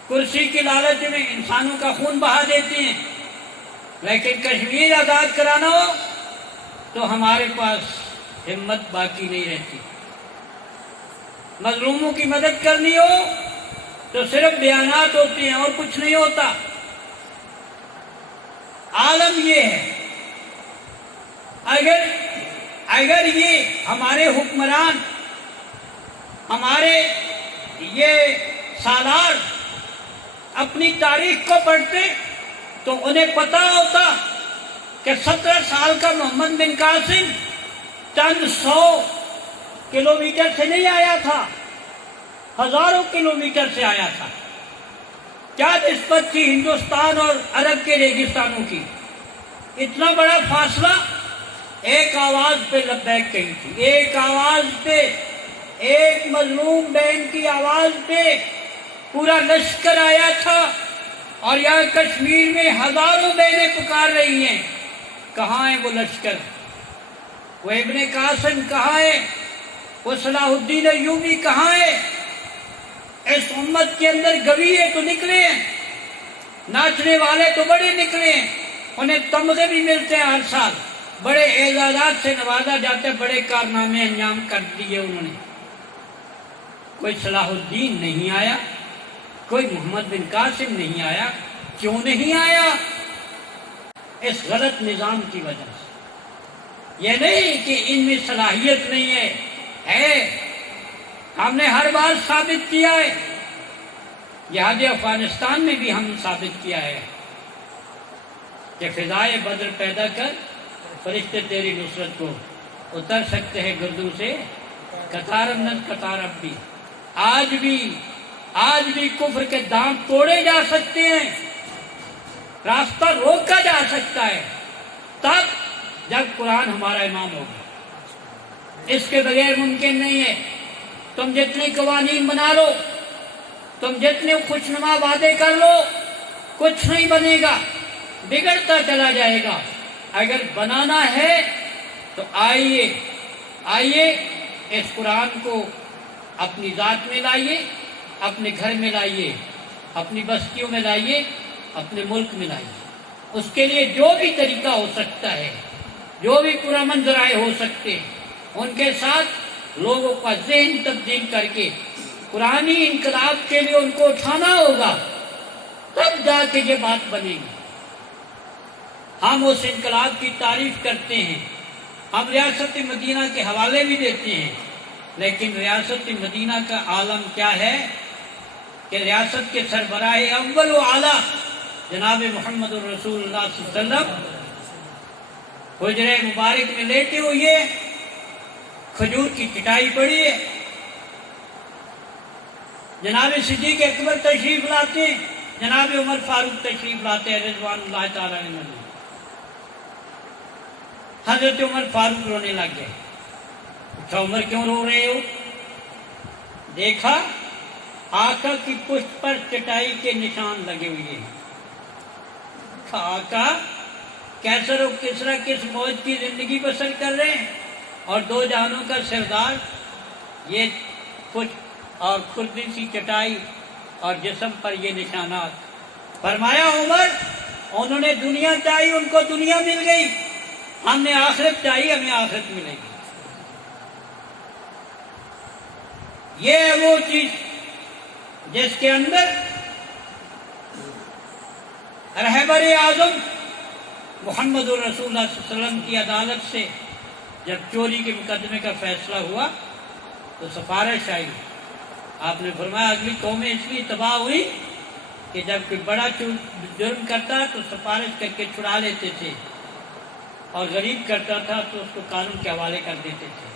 کرسی کی لالچ میں انسانوں کا خون بہا دیتے ہیں، لیکن کشمیر آزاد کرانا ہو تو ہمارے پاس ہمت باقی نہیں رہتی، مظلوموں کی مدد کرنی ہو تو صرف بیانات ہوتے ہیں اور کچھ نہیں ہوتا۔ عالم یہ ہے، اگر اگر یہ ہمارے حکمران، ہمارے یہ سالار اپنی تاریخ کو پڑھتے تو انہیں پتا ہوتا کہ 17 سال کا محمد بن قاسم چند 100 کلومیٹر سے نہیں آیا تھا، ہزاروں کلومیٹر سے آیا تھا۔ کیا نسبت تھی ہندوستان اور عرب کے ریگستانوں کی؟ اتنا بڑا فاصلہ، ایک آواز پہ لبیک کہی تھی، ایک آواز پہ، ایک مظلوم بہن کی آواز پہ پورا لشکر آیا تھا۔ اور یہاں کشمیر میں ہزاروں بہنیں پکار رہی ہیں، کہاں ہے وہ لشکر؟ وہ ابن قاسم کہاں ہے؟ وہ صلاح الدین ایوبی کہاں ہے؟ اس امت کے اندر گویے تو نکلے ہیں، ناچنے والے تو بڑے نکلے ہیں، انہیں تمغے بھی ملتے ہیں ہر سال، بڑے اعزازات سے نوازا جاتا ہے، بڑے کارنامے انجام کر دیے انہوں نے۔ کوئی صلاح الدین نہیں آیا، کوئی محمد بن قاسم نہیں آیا۔ کیوں نہیں آیا؟ اس غلط نظام کی وجہ سے۔ یہ نہیں کہ ان میں صلاحیت نہیں ہے، ہم نے ہر بار ثابت کیا ہے، جہاد افغانستان میں بھی ہم نے ثابت کیا ہے کہ فضائے بدر پیدا کر، فرشتے تیری نصرت کو اتر سکتے ہیں گردوں سے، قطار النت قطار اب بھی، آج بھی کفر کے دام توڑے جا سکتے ہیں، راستہ روکا جا سکتا ہے، تب جب قرآن ہمارا امام ہوگا۔ اس کے بغیر ممکن نہیں ہے۔ تم جتنے قوانین بنا لو، تم جتنے خوشنما وعدے کر لو، کچھ نہیں بنے گا، بگڑتا چلا جائے گا۔ اگر بنانا ہے تو آئیے اس قرآن کو اپنی ذات میں لائیے، اپنے گھر میں لائیے، اپنی بستیوں میں لائیے، اپنے ملک میں لائیے۔ اس کے لیے جو بھی طریقہ ہو سکتا ہے، جو بھی پرامن ذرائع ہو سکتے ہیں، ان کے ساتھ لوگوں کا ذہن تبدیل کر کے قرآنی انقلاب کے لیے ان کو اٹھانا ہوگا، تب جا کے یہ بات بنے گی۔ ہم اس انقلاب کی تعریف کرتے ہیں، ہم ریاست مدینہ کے حوالے بھی دیتے ہیں، لیکن ریاست مدینہ کا عالم کیا ہے کہ ریاست کے سربراہ اول و اعلیٰ جناب محمد الرسول اللہ صلی اللہ علیہ وسلم حجرہ مبارک میں لیٹے ہوئے، کھجور کی چٹائی پڑی ہے، جناب صدیق اکبر تشریف لاتے ہیں، جناب عمر فاروق تشریف لاتے ہیں رضوان اللہ تعالیٰ عنہ۔ حضرت عمر فاروق رونے لگ گئے۔ اچھا عمر کیوں رو رہے ہو؟ دیکھا آقا کی پشت پر چٹائی کے نشان لگے ہوئے ہیں۔ آقا کیسر و کسرا کس موج کی زندگی بسر کر رہے ہیں، اور دو جہانوں کا سردار، یہ پشت اور کھردی سی چٹائی اور جسم پر یہ نشانات۔ فرمایا عمر انہوں نے دنیا چاہی، ان کو دنیا مل گئی، ہم نے آخرت چاہی، ہمیں آخرت ملے گی۔ یہ ہے وہ چیز جس کے اندر رہبر اعظم محمد الرسول اللہ صلی اللہ علیہ وسلم کی عدالت سے جب چوری کے مقدمے کا فیصلہ ہوا تو سفارش آئی۔ آپ نے فرمایا اگلی قومیں اس لیے تباہ ہوئی کہ جب کوئی بڑا جرم کرتا تو سفارش کر کے چھڑا لیتے تھے، اور غریب کرتا تھا تو اس کو قانون کے حوالے کر دیتے تھے۔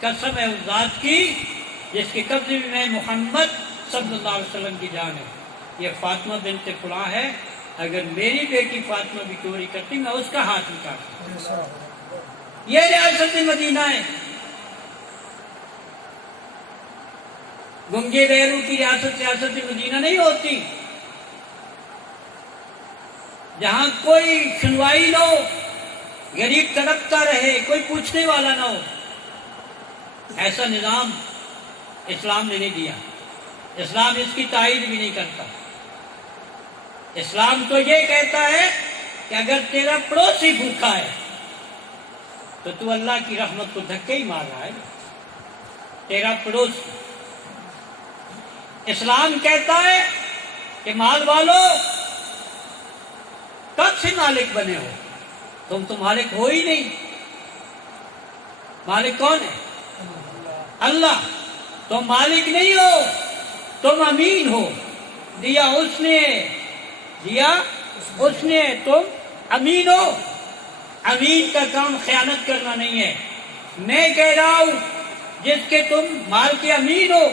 قسم ہے اس ذات کی جس کے قبضے میں محمد صلی اللہ علیہ وسلم کی جان ہے، یہ فاطمہ بنت فلاں ہے، اگر میری بیٹی فاطمہ بھی چوری کرتی میں اس کا ہاتھ نکالتا۔ یہ ریاست مدینہ ہے۔ گنگے بہرو کی ریاست مدینہ نہیں ہوتی، جہاں کوئی سنوائی نہ ہو، غریب تڑپتا رہے، کوئی پوچھنے والا نہ ہو۔ ایسا نظام اسلام نے نہیں دیا، اسلام اس کی تائید بھی نہیں کرتا۔ اسلام تو یہ کہتا ہے کہ اگر تیرا پڑوسی بھوکا ہے تو تو اللہ کی رحمت کو دھکے ہی مار رہا ہے، تیرا پڑوسی۔ اسلام کہتا ہے کہ مال والو کب سے مالک بنے ہو، تم تو مالک ہو ہی نہیں۔ مالک کون ہے؟ اللہ. تم مالک نہیں ہو، تم امین ہو. دیا اس نے، تم امین ہو. امین کا کام خیانت کرنا نہیں ہے. میں کہہ رہا ہوں جس کے تم مال کے امین ہو،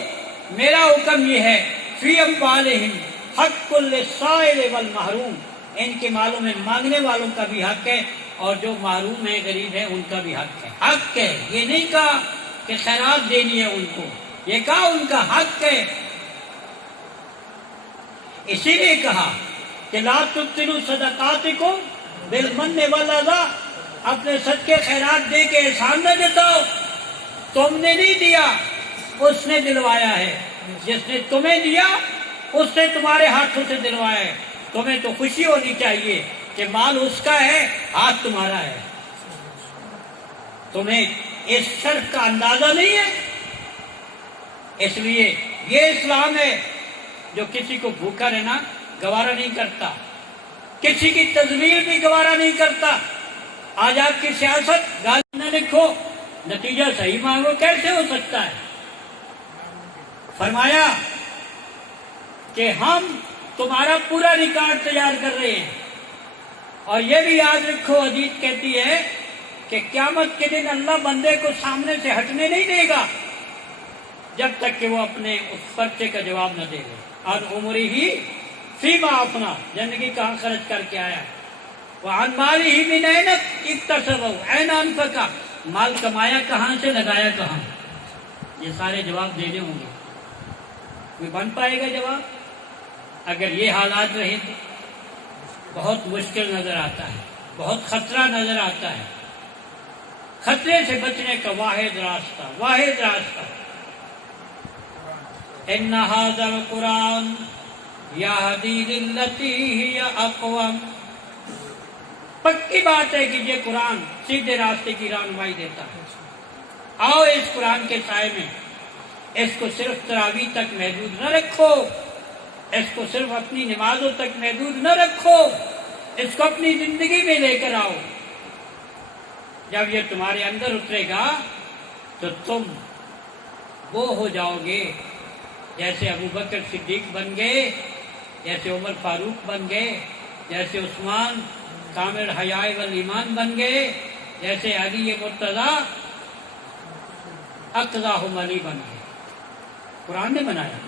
میرا حکم یہ ہے فی اموالہم حق للسائل والمحروم، ان کے مالوں میں مانگنے والوں کا بھی حق ہے اور جو محروم ہے، غریب ہے، ان کا بھی حق ہے. حق ہے، یہ نہیں کہا کہ خیرات دینی ہے ان کو، یہ کہا ان کا حق ہے. اسی لیے کہا کہ لا تبطلوا صدقاتکم بالمن والاذی، اپنے صدقے خیرات دے کے احسان نہ جتاؤ. تم نے نہیں دیا، اس نے دلوایا ہے. جس نے تمہیں دیا اس نے تمہارے ہاتھوں سے دلوایا ہے. تمہیں تو خوشی ہونی چاہیے کہ مال اس کا ہے، ہاتھ تمہارا ہے. تمہیں اس شرف کا اندازہ نہیں ہے. اس لیے یہ اسلام ہے جو کسی کو بھوکا رہنا گوارا نہیں کرتا، کسی کی تزویر بھی گوارا نہیں کرتا. آج آپ کی سیاست گالی نہ لکھو، نتیجہ صحیح مانگو، کیسے ہو سکتا ہے؟ فرمایا کہ ہم تمہارا پورا ریکارڈ تیار کر رہے ہیں. اور یہ بھی یاد رکھو، حدیث کہتی ہے کہ قیامت کے دن اللہ بندے کو سامنے سے ہٹنے نہیں دے گا جب تک کہ وہ اپنے اس پرچے کا جواب نہ دے گا. اور عمری ہی فیما اپنا زندگی کہاں خرچ کر کے آیا، وعن مالی ہی من این اکتسبہ این انفقہ، مال کمایا کہاں سے، لگایا کہاں. یہ سارے جواب دینے ہوں گے. کوئی بن پائے گا جواب؟ اگر یہ حالات رہے تو بہت مشکل نظر آتا ہے، بہت خطرہ نظر آتا ہے. خطرے سے بچنے کا واحد راستہ ان ھذا القرآن یہدی للتی ہی اقوم. پکی بات ہے کہ یہ قرآن سیدھے راستے کی رہنمائی دیتا ہے. آؤ اس قرآن کے سائے میں. اس کو صرف تراویح تک محدود نہ رکھو، اس کو صرف اپنی نمازوں تک محدود نہ رکھو، اس کو اپنی زندگی میں لے کر آؤ. جب یہ تمہارے اندر اترے گا تو تم وہ ہو جاؤ گے جیسے ابو بکر صدیق بن گئے، جیسے عمر فاروق بن گئے، جیسے عثمان کامل حیاء والایمان بن گئے، جیسے علی مرتضیٰ اقضاہم علی بن گئے. قرآن نے بنایا.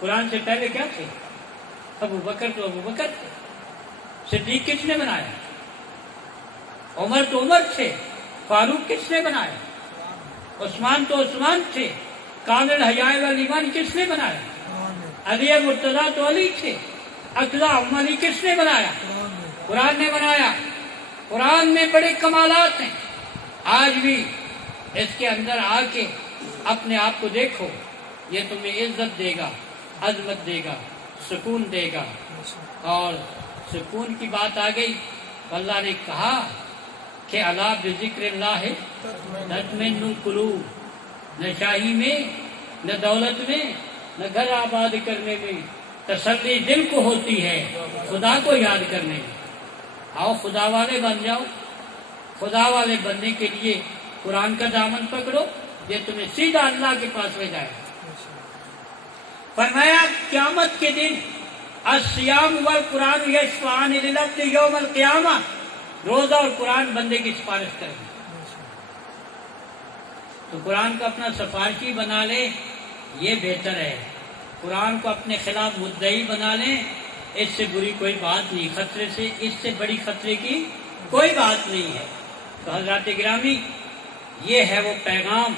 قرآن سے پہلے کیا تھے؟ ابو بکر تو ابو بکر تھے. صدیق کس نے بنایا؟ عمر تو عمر تھے. فاروق کس نے بنایا؟ عثمان تو عثمان تھے. کامل حیاء والایمان کس نے بنایا؟ علی مرتضیٰ تو علی تھے. اقضاہم علی کس نے بنایا؟ قرآن نے بنایا. قرآن میں بڑے کمالات ہیں. آج بھی اس کے اندر آ کے اپنے آپ کو دیکھو، یہ تمہیں عزت دے گا، عظمت دے گا، سکون دے گا. اور سکون کی بات آ گئی، اللہ نے کہا کہ الا بذکر اللہ تطمئن القلوب. نہ شاہی میں، نہ دولت میں، نہ گھر آباد کرنے میں تسلی دل کو ہوتی ہے خدا کو یاد کرنے میں. آؤ خدا والے بن جاؤ. خدا والے بننے کے لیے قرآن کا دامن پکڑو، یہ تمہیں سیدھا اللہ کے پاس لے جائے. فرمایا قیامت کے دن الصیام والقرآن یشفعان للعبد یوم القیامہ، روزہ اور قرآن بندے کی سفارش کریں گے. تو قرآن کو اپنا سفارشی بنا لے، یہ بہتر ہے. قرآن کو اپنے خلاف مدعی بنا لیں، اس سے بری کوئی بات نہیں. خطرے سے، اس سے بڑی خطرے کی کوئی بات نہیں ہے. تو حضرات گرامی، یہ ہے وہ پیغام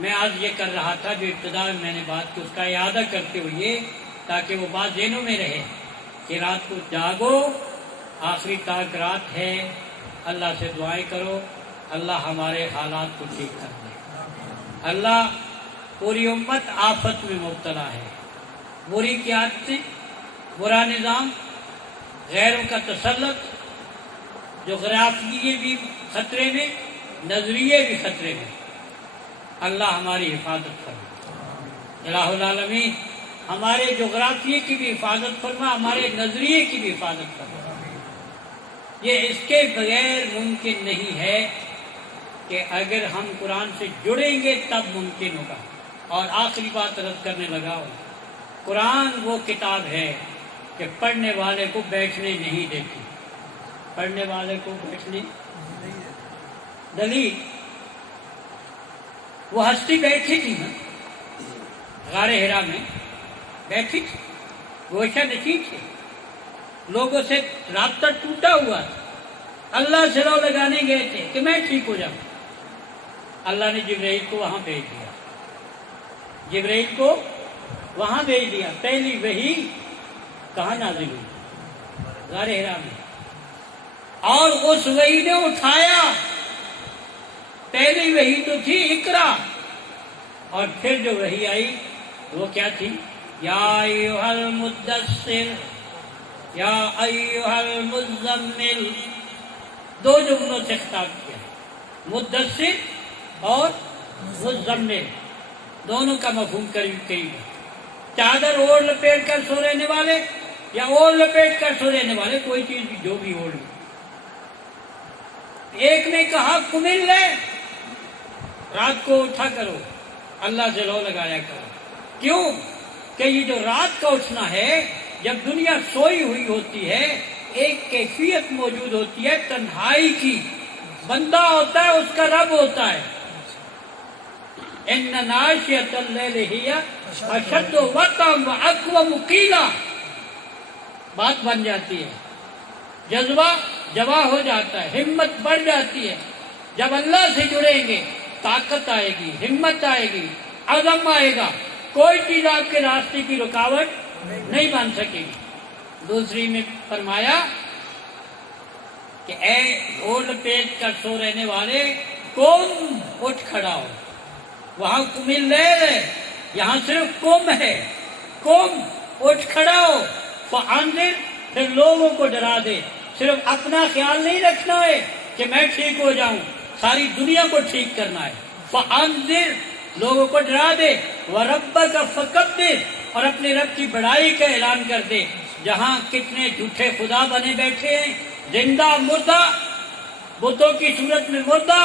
میں آج یہ کر رہا تھا جو ابتدا میں نے بات کی، اس کا اعادہ کرتے ہوئے، تاکہ وہ بات ذہنوں میں رہے کہ رات کو جاگو، آخری تاک رات ہے. اللہ سے دعائیں کرو، اللہ ہمارے حالات کو ٹھیک کر دے. اللہ، پوری امت آفت میں مبتلا ہے. بری قیادتیں، برا نظام، غیروں کا تسلط، جغرافیے بھی خطرے میں، نظریے بھی خطرے میں. اللہ ہماری حفاظت فرما. الہ العالمین ہمارے جغرافیے کی بھی حفاظت فرما، ہمارے نظریے کی بھی حفاظت فرما. یہ اس کے بغیر ممکن نہیں ہے کہ اگر ہم قرآن سے جڑیں گے تب ممکن ہوگا. اور آخری بات عرض کرنے لگا ہوں، قرآن وہ کتاب ہے کہ پڑھنے والے کو بیٹھنے نہیں دیتی. پڑھنے والے کو بیٹھنے دلیل، وہ ہستی بیٹھی تھی نا غار حرا میں، بیٹھی تھی، گوشہ نشین تھے، لوگوں سے رابطہ ٹوٹا ہوا تھا، اللہ سے رو لگانے گئے تھے کہ میں ٹھیک ہو جاؤں. اللہ نے جبرائیل کو وہاں بھیج دیا، جبرائیل کو وہاں بھیج دیا. پہلی وحی کہاں نازل ہوئی؟ غار حرا میں. اور اس وحی نے اٹھایا، پہلی وحی تو تھی اقرا، اور پھر جو وحی آئی وہ کیا تھی؟ یا ایھا المدثر یا ایھا المزمل. دو جملوں سے خطاب کیا، مدثر اور مزمل، دونوں کا مفہوم قریب قریب ہے. چادر اوڑھ لپیٹ کر سو رہنے والے یا اوڑھ لپیٹ کر سو رہنے والے، کوئی چیز بھی جو بھی اوڑھ لے. ایک نے کہا کمل لے، رات کو اٹھا کرو، اللہ سے لو لگایا کرو. کیوں کہ یہ جو رات کا اٹھنا ہے، جب دنیا سوئی ہوئی ہوتی ہے، ایک کیفیت موجود ہوتی ہے تنہائی کی. بندہ ہوتا ہے، اس کا رب ہوتا ہے. ان ناشئۃ اللیل ہی اشد وطئا واقوم قیلا، بات بن جاتی ہے، جذبہ جوہ ہو جاتا ہے، ہمت بڑھ جاتی ہے. جب اللہ سے جڑیں گے طاقت آئے گی، ہمت آئے گی، عزم آئے گا، کوئی چیز آپ کے راستے کی رکاوٹ نہیں بن سکے گی. دوسری میں فرمایا کہ اے اوڑھ لپیٹ کر سو رہنے والے، قم، اٹھ کھڑا ہو. وہاں قم اللیل ہے، یہاں صرف قم ہے. قم، اٹھ کھڑا ہو. فانذر، پھر لوگوں کو ڈرا دے. صرف اپنا خیال نہیں رکھنا ہے کہ میں ٹھیک ہو جاؤں، ساری دنیا کو ٹھیک کرنا ہے. فانذر، لوگوں کو ڈرا دے. وربک فکبر، اور اپنے رب کی بڑائی کا اعلان کر دے. جہاں کتنے جھوٹے خدا بنے بیٹھے ہیں، زندہ مردہ، بتوں کی صورت میں مردہ،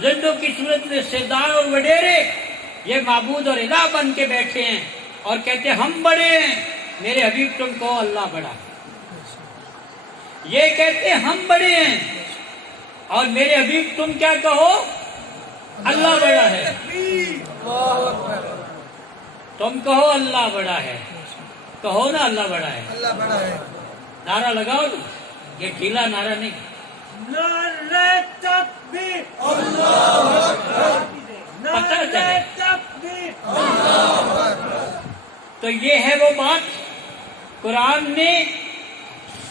زندوں کی صورت میں سردار اور وڈیرے، یہ معبود اور الہ بن کے بیٹھے ہیں اور کہتے ہیں ہم بڑے ہیں. میرے حبیب تم کہو اللہ بڑا ہے. یہ کہتے ہیں ہم بڑے ہیں، اور میرے حبیب تم کیا کہو؟ اللہ بڑا ہے. تم کہو اللہ بڑا ہے، کہو نا اللہ بڑا ہے. اللہ بڑا ہے. نعرہ لگاؤ نا، یہ ڈھیلا نعرہ نہیں. نعرہ تکبیر، اللہ اکبر، پتہ چلے. نعرہ تکبیر، اللہ اکبر. تو یہ ہے وہ بات، قرآن نے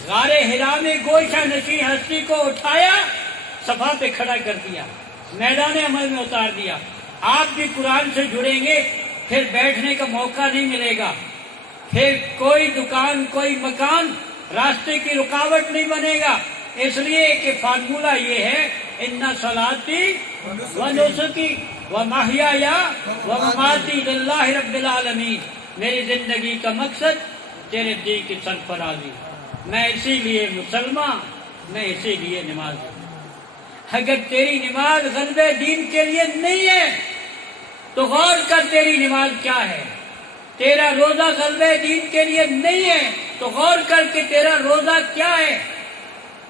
غار حرا میں گوشہ نشین ہستی کو اٹھایا، صفا پہ کھڑا کر دیا، میدان عمل میں اتار دیا. آپ بھی قرآن سے جڑیں گے، پھر بیٹھنے کا موقع نہیں ملے گا، پھر کوئی دکان کوئی مکان راستے کی رکاوٹ نہیں بنے گا. اس لیے کہ فارمولہ یہ ہے، ان صلاتی و نسکی و محیایا و مماتی للہ رب العالمین. میری زندگی کا مقصد تیرے دین کی سرفرازی. میں اسی لیے مسلمان، میں اسی لیے نماز. اگر تیری نماز غلبہ دین کے لیے نہیں ہے تو غور کر تیری نماز کیا ہے. تیرا روزہ غلبہ دین کے لیے نہیں ہے تو غور کر کے تیرا روزہ کیا ہے.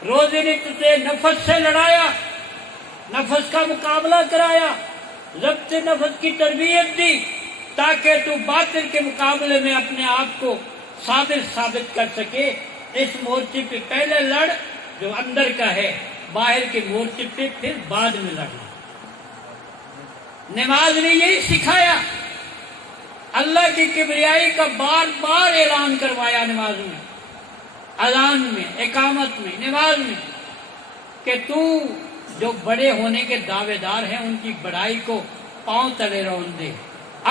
روزے نے تجھے نفس سے لڑایا، نفس کا مقابلہ کرایا، ضبط نفس کی تربیت دی تاکہ تو باطل کے مقابلے میں اپنے آپ کو ثابت کر سکے. اس مورچے پہ پہلے لڑ جو اندر کا ہے، باہر کے مورچے پہ پھر بعد میں لڑنا. نماز نے یہی سکھایا، اللہ کی کبریائی کا بار بار اعلان کروایا نماز میں، اذان میں، اقامت میں، نماز میں، کہ تو جو بڑے ہونے کے دعوے دار ہیں ان کی بڑائی کو پاؤں تلے رون دے،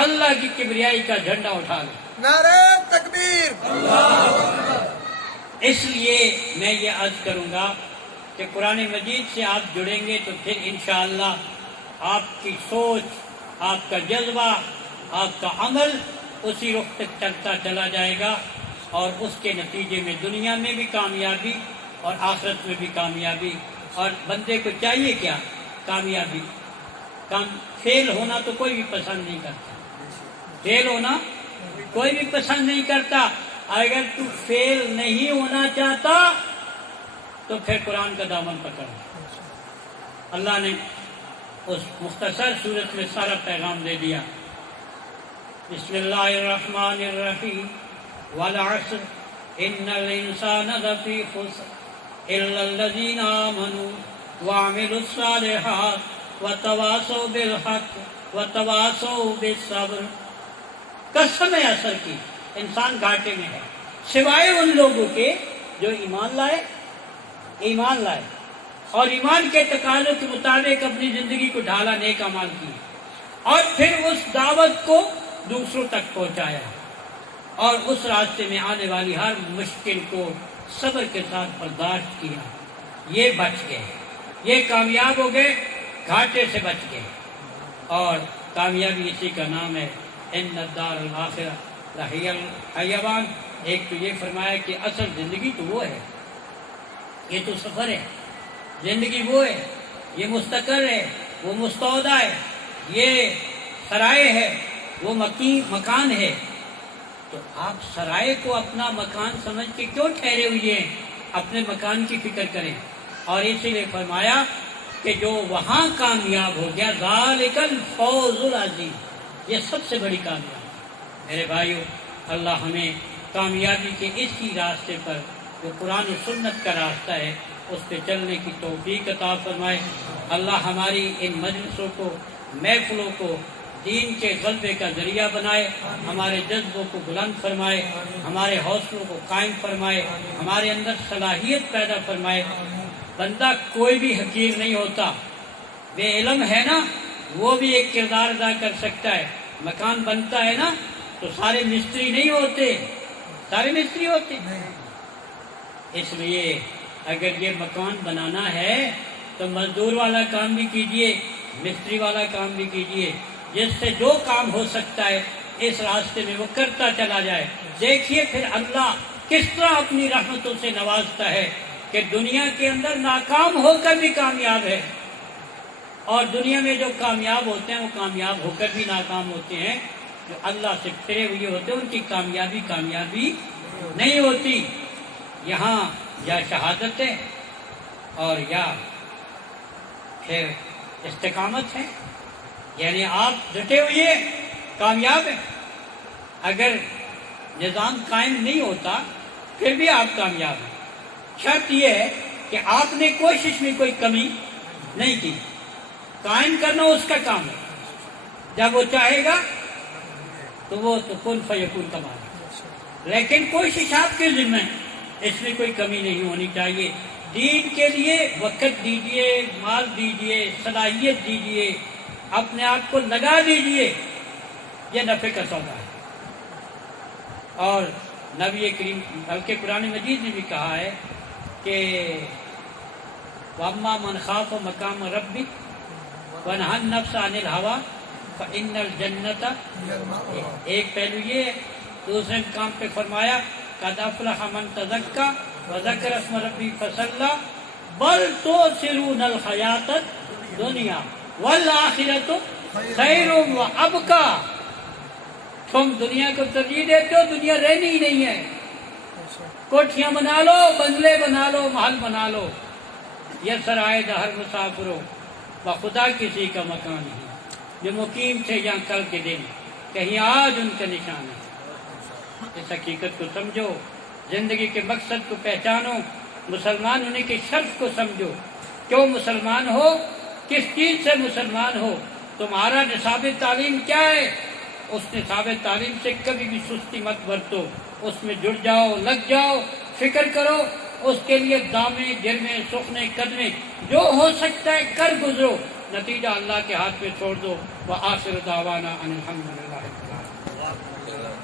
اللہ کی کبریائی کا جھنڈا اٹھا لے. نعرہ تکبیر، اللہ. اس لیے میں یہ عرض کروں گا کہ قرآن مجید سے آپ جڑیں گے تو پھر انشاءاللہ آپ کی سوچ، آپ کا جذبہ، آپ کا عمل اسی رخ تک چلتا چلا جائے گا، اور اس کے نتیجے میں دنیا میں بھی کامیابی اور آخرت میں بھی کامیابی. اور بندے کو چاہیے کیا؟ کامیابی. کام فیل ہونا تو کوئی بھی پسند نہیں کرتا، فیل ہونا کوئی بھی پسند نہیں کرتا۔ اگر تو فیل نہیں ہونا چاہتا تو پھر قرآن کا دامن پکڑ۔ اللہ نے اس مختصر صورت میں سارا پیغام دے دیا۔ بسم اللہ الرحمن الرحیم والعصر ان الانسان لفی خسر الا الذین آمنوا وعملوا الصالحات وتواصوا بالحق وتواصوا بالصبر۔ قسم ہے عصر کی، انسان گھاٹے میں ہے سوائے ان لوگوں کے جو ایمان لائے اور ایمان کے تقاضوں کے مطابق اپنی زندگی کو ڈھالا، نیک اعمال کی اور پھر اس دعوت کو دوسروں تک پہنچایا اور اس راستے میں آنے والی ہر مشکل کو صبر کے ساتھ برداشت کیا، یہ بچ گئے، یہ کامیاب ہو گئے، گھاٹے سے بچ گئے۔ اور کامیابی اسی کا نام ہے، ان الدار الآخرہ لہی الحیوان۔ ایک تو یہ فرمایا کہ اصل زندگی تو وہ ہے، یہ تو سفر ہے، زندگی وہ ہے، یہ مستقر ہے، وہ مستودع ہے، یہ سرائے ہے، وہ مکان ہے۔ تو آپ سرائے کو اپنا مکان سمجھ کے کیوں ٹھہرے ہوئے ہیں؟ اپنے مکان کی فکر کریں۔ اور اسی لیے فرمایا کہ جو وہاں کامیاب ہو گیا، ذالک الفوز العظیم، یہ سب سے بڑی کامیابی۔ میرے بھائیو، اللہ ہمیں کامیابی کے اسی راستے پر جو قرآن و سنت کا راستہ ہے اس پہ چلنے کی توفیق عطا فرمائے۔ اللہ ہماری ان مجلسوں کو، محفلوں کو دین کے غلبے کا ذریعہ بنائے، ہمارے جذبوں کو بلند فرمائے، ہمارے حوصلوں کو قائم فرمائے، ہمارے اندر صلاحیت پیدا فرمائے۔ بندہ کوئی بھی حقیر نہیں ہوتا، بے علم ہے نا وہ بھی ایک کردار ادا کر سکتا ہے۔ مکان بنتا ہے نا تو سارے مستری نہیں ہوتے، سارے مستری ہوتے۔ اس لیے اگر یہ مکان بنانا ہے تو مزدور والا کام بھی کیجئے، مستری والا کام بھی کیجئے، جس سے جو کام ہو سکتا ہے اس راستے میں وہ کرتا چلا جائے۔ دیکھیے پھر اللہ کس طرح اپنی رحمتوں سے نوازتا ہے کہ دنیا کے اندر ناکام ہو کر بھی کامیاب ہے، اور دنیا میں جو کامیاب ہوتے ہیں وہ کامیاب ہو کر بھی ناکام ہوتے ہیں۔ جو اللہ سے پھرے ہوئے ہوتے ہیں ان کی کامیابی نہیں ہوتی۔ یہاں یا شہادت ہے اور یا پھر استقامت ہے، یعنی آپ ڈٹے ہوئے کامیاب ہیں۔ اگر نظام قائم نہیں ہوتا پھر بھی آپ کامیاب ہیں۔ شرط یہ ہے کہ آپ نے کوشش میں کوئی کمی نہیں کی، قائم کرنا اس کا کام ہے۔ جب وہ چاہے گا تو وہ تو کن فیکون کا مالک، لیکن کوشش آپ کے ذمہ ہے، اس میں کوئی کمی نہیں ہونی چاہیے۔ دین کے لیے وقت دیجئے، مال دیجئے، صلاحیت دیجئے، اپنے آپ کو لگا دیجئے، یہ نفع کا سودا ہے۔ اور نبی کریم بلکہ قرآن مجید نے بھی کہا ہے کہ وَأَمَّا مَنْ خَافَ مَقَامَ رَبِّهِ وَنَهَى النَّفْسَ عَنِ الْهَوَىٰ فَإِنَّ الْجَنَّةَ، ایک پہلو یہ ہے۔ دوسرے کام پہ فرمایا قَدْ أَفْلَحَ مَنْ تَزَكَّىٰ وَذَكَرَ اسْمَ رَبِّهِ فَصَلَّىٰ بَلْ تُؤْثِرُونَ الْحَيَاةَ الدُّنْيَا وَالْآخِرَةُ خَيْرٌ وَأَبْقَىٰ۔ تم دنیا کو ترجیح دیتے ہو، دنیا رہنی ہی نہیں ہے۔ کوٹھیاں بنا لو، بنگلے بنا لو، محل بنا لو، یہ سرائے دہر مسافرو بخدا کسی کا مکان نہیں، جو مقیم تھے یہاں کل کے دن کہیں آج ان کا نشان ہے۔ اس حقیقت کو سمجھو، زندگی کے مقصد کو پہچانو، مسلمان ہونے کے شرف کو سمجھو۔ کیوں مسلمان ہو، کس چیز سے مسلمان ہو، تمہارا نصاب تعلیم کیا ہے، اس نصاب تعلیم سے کبھی بھی سستی مت برتو، اس میں جڑ جاؤ، لگ جاؤ، فکر کرو، اس کے لیے دامے جرمے سخنے قدمے جو ہو سکتا ہے کر گزرو، نتیجہ اللہ کے ہاتھ میں چھوڑ دو۔ وآخر دعوانا ان الحمدللہ۔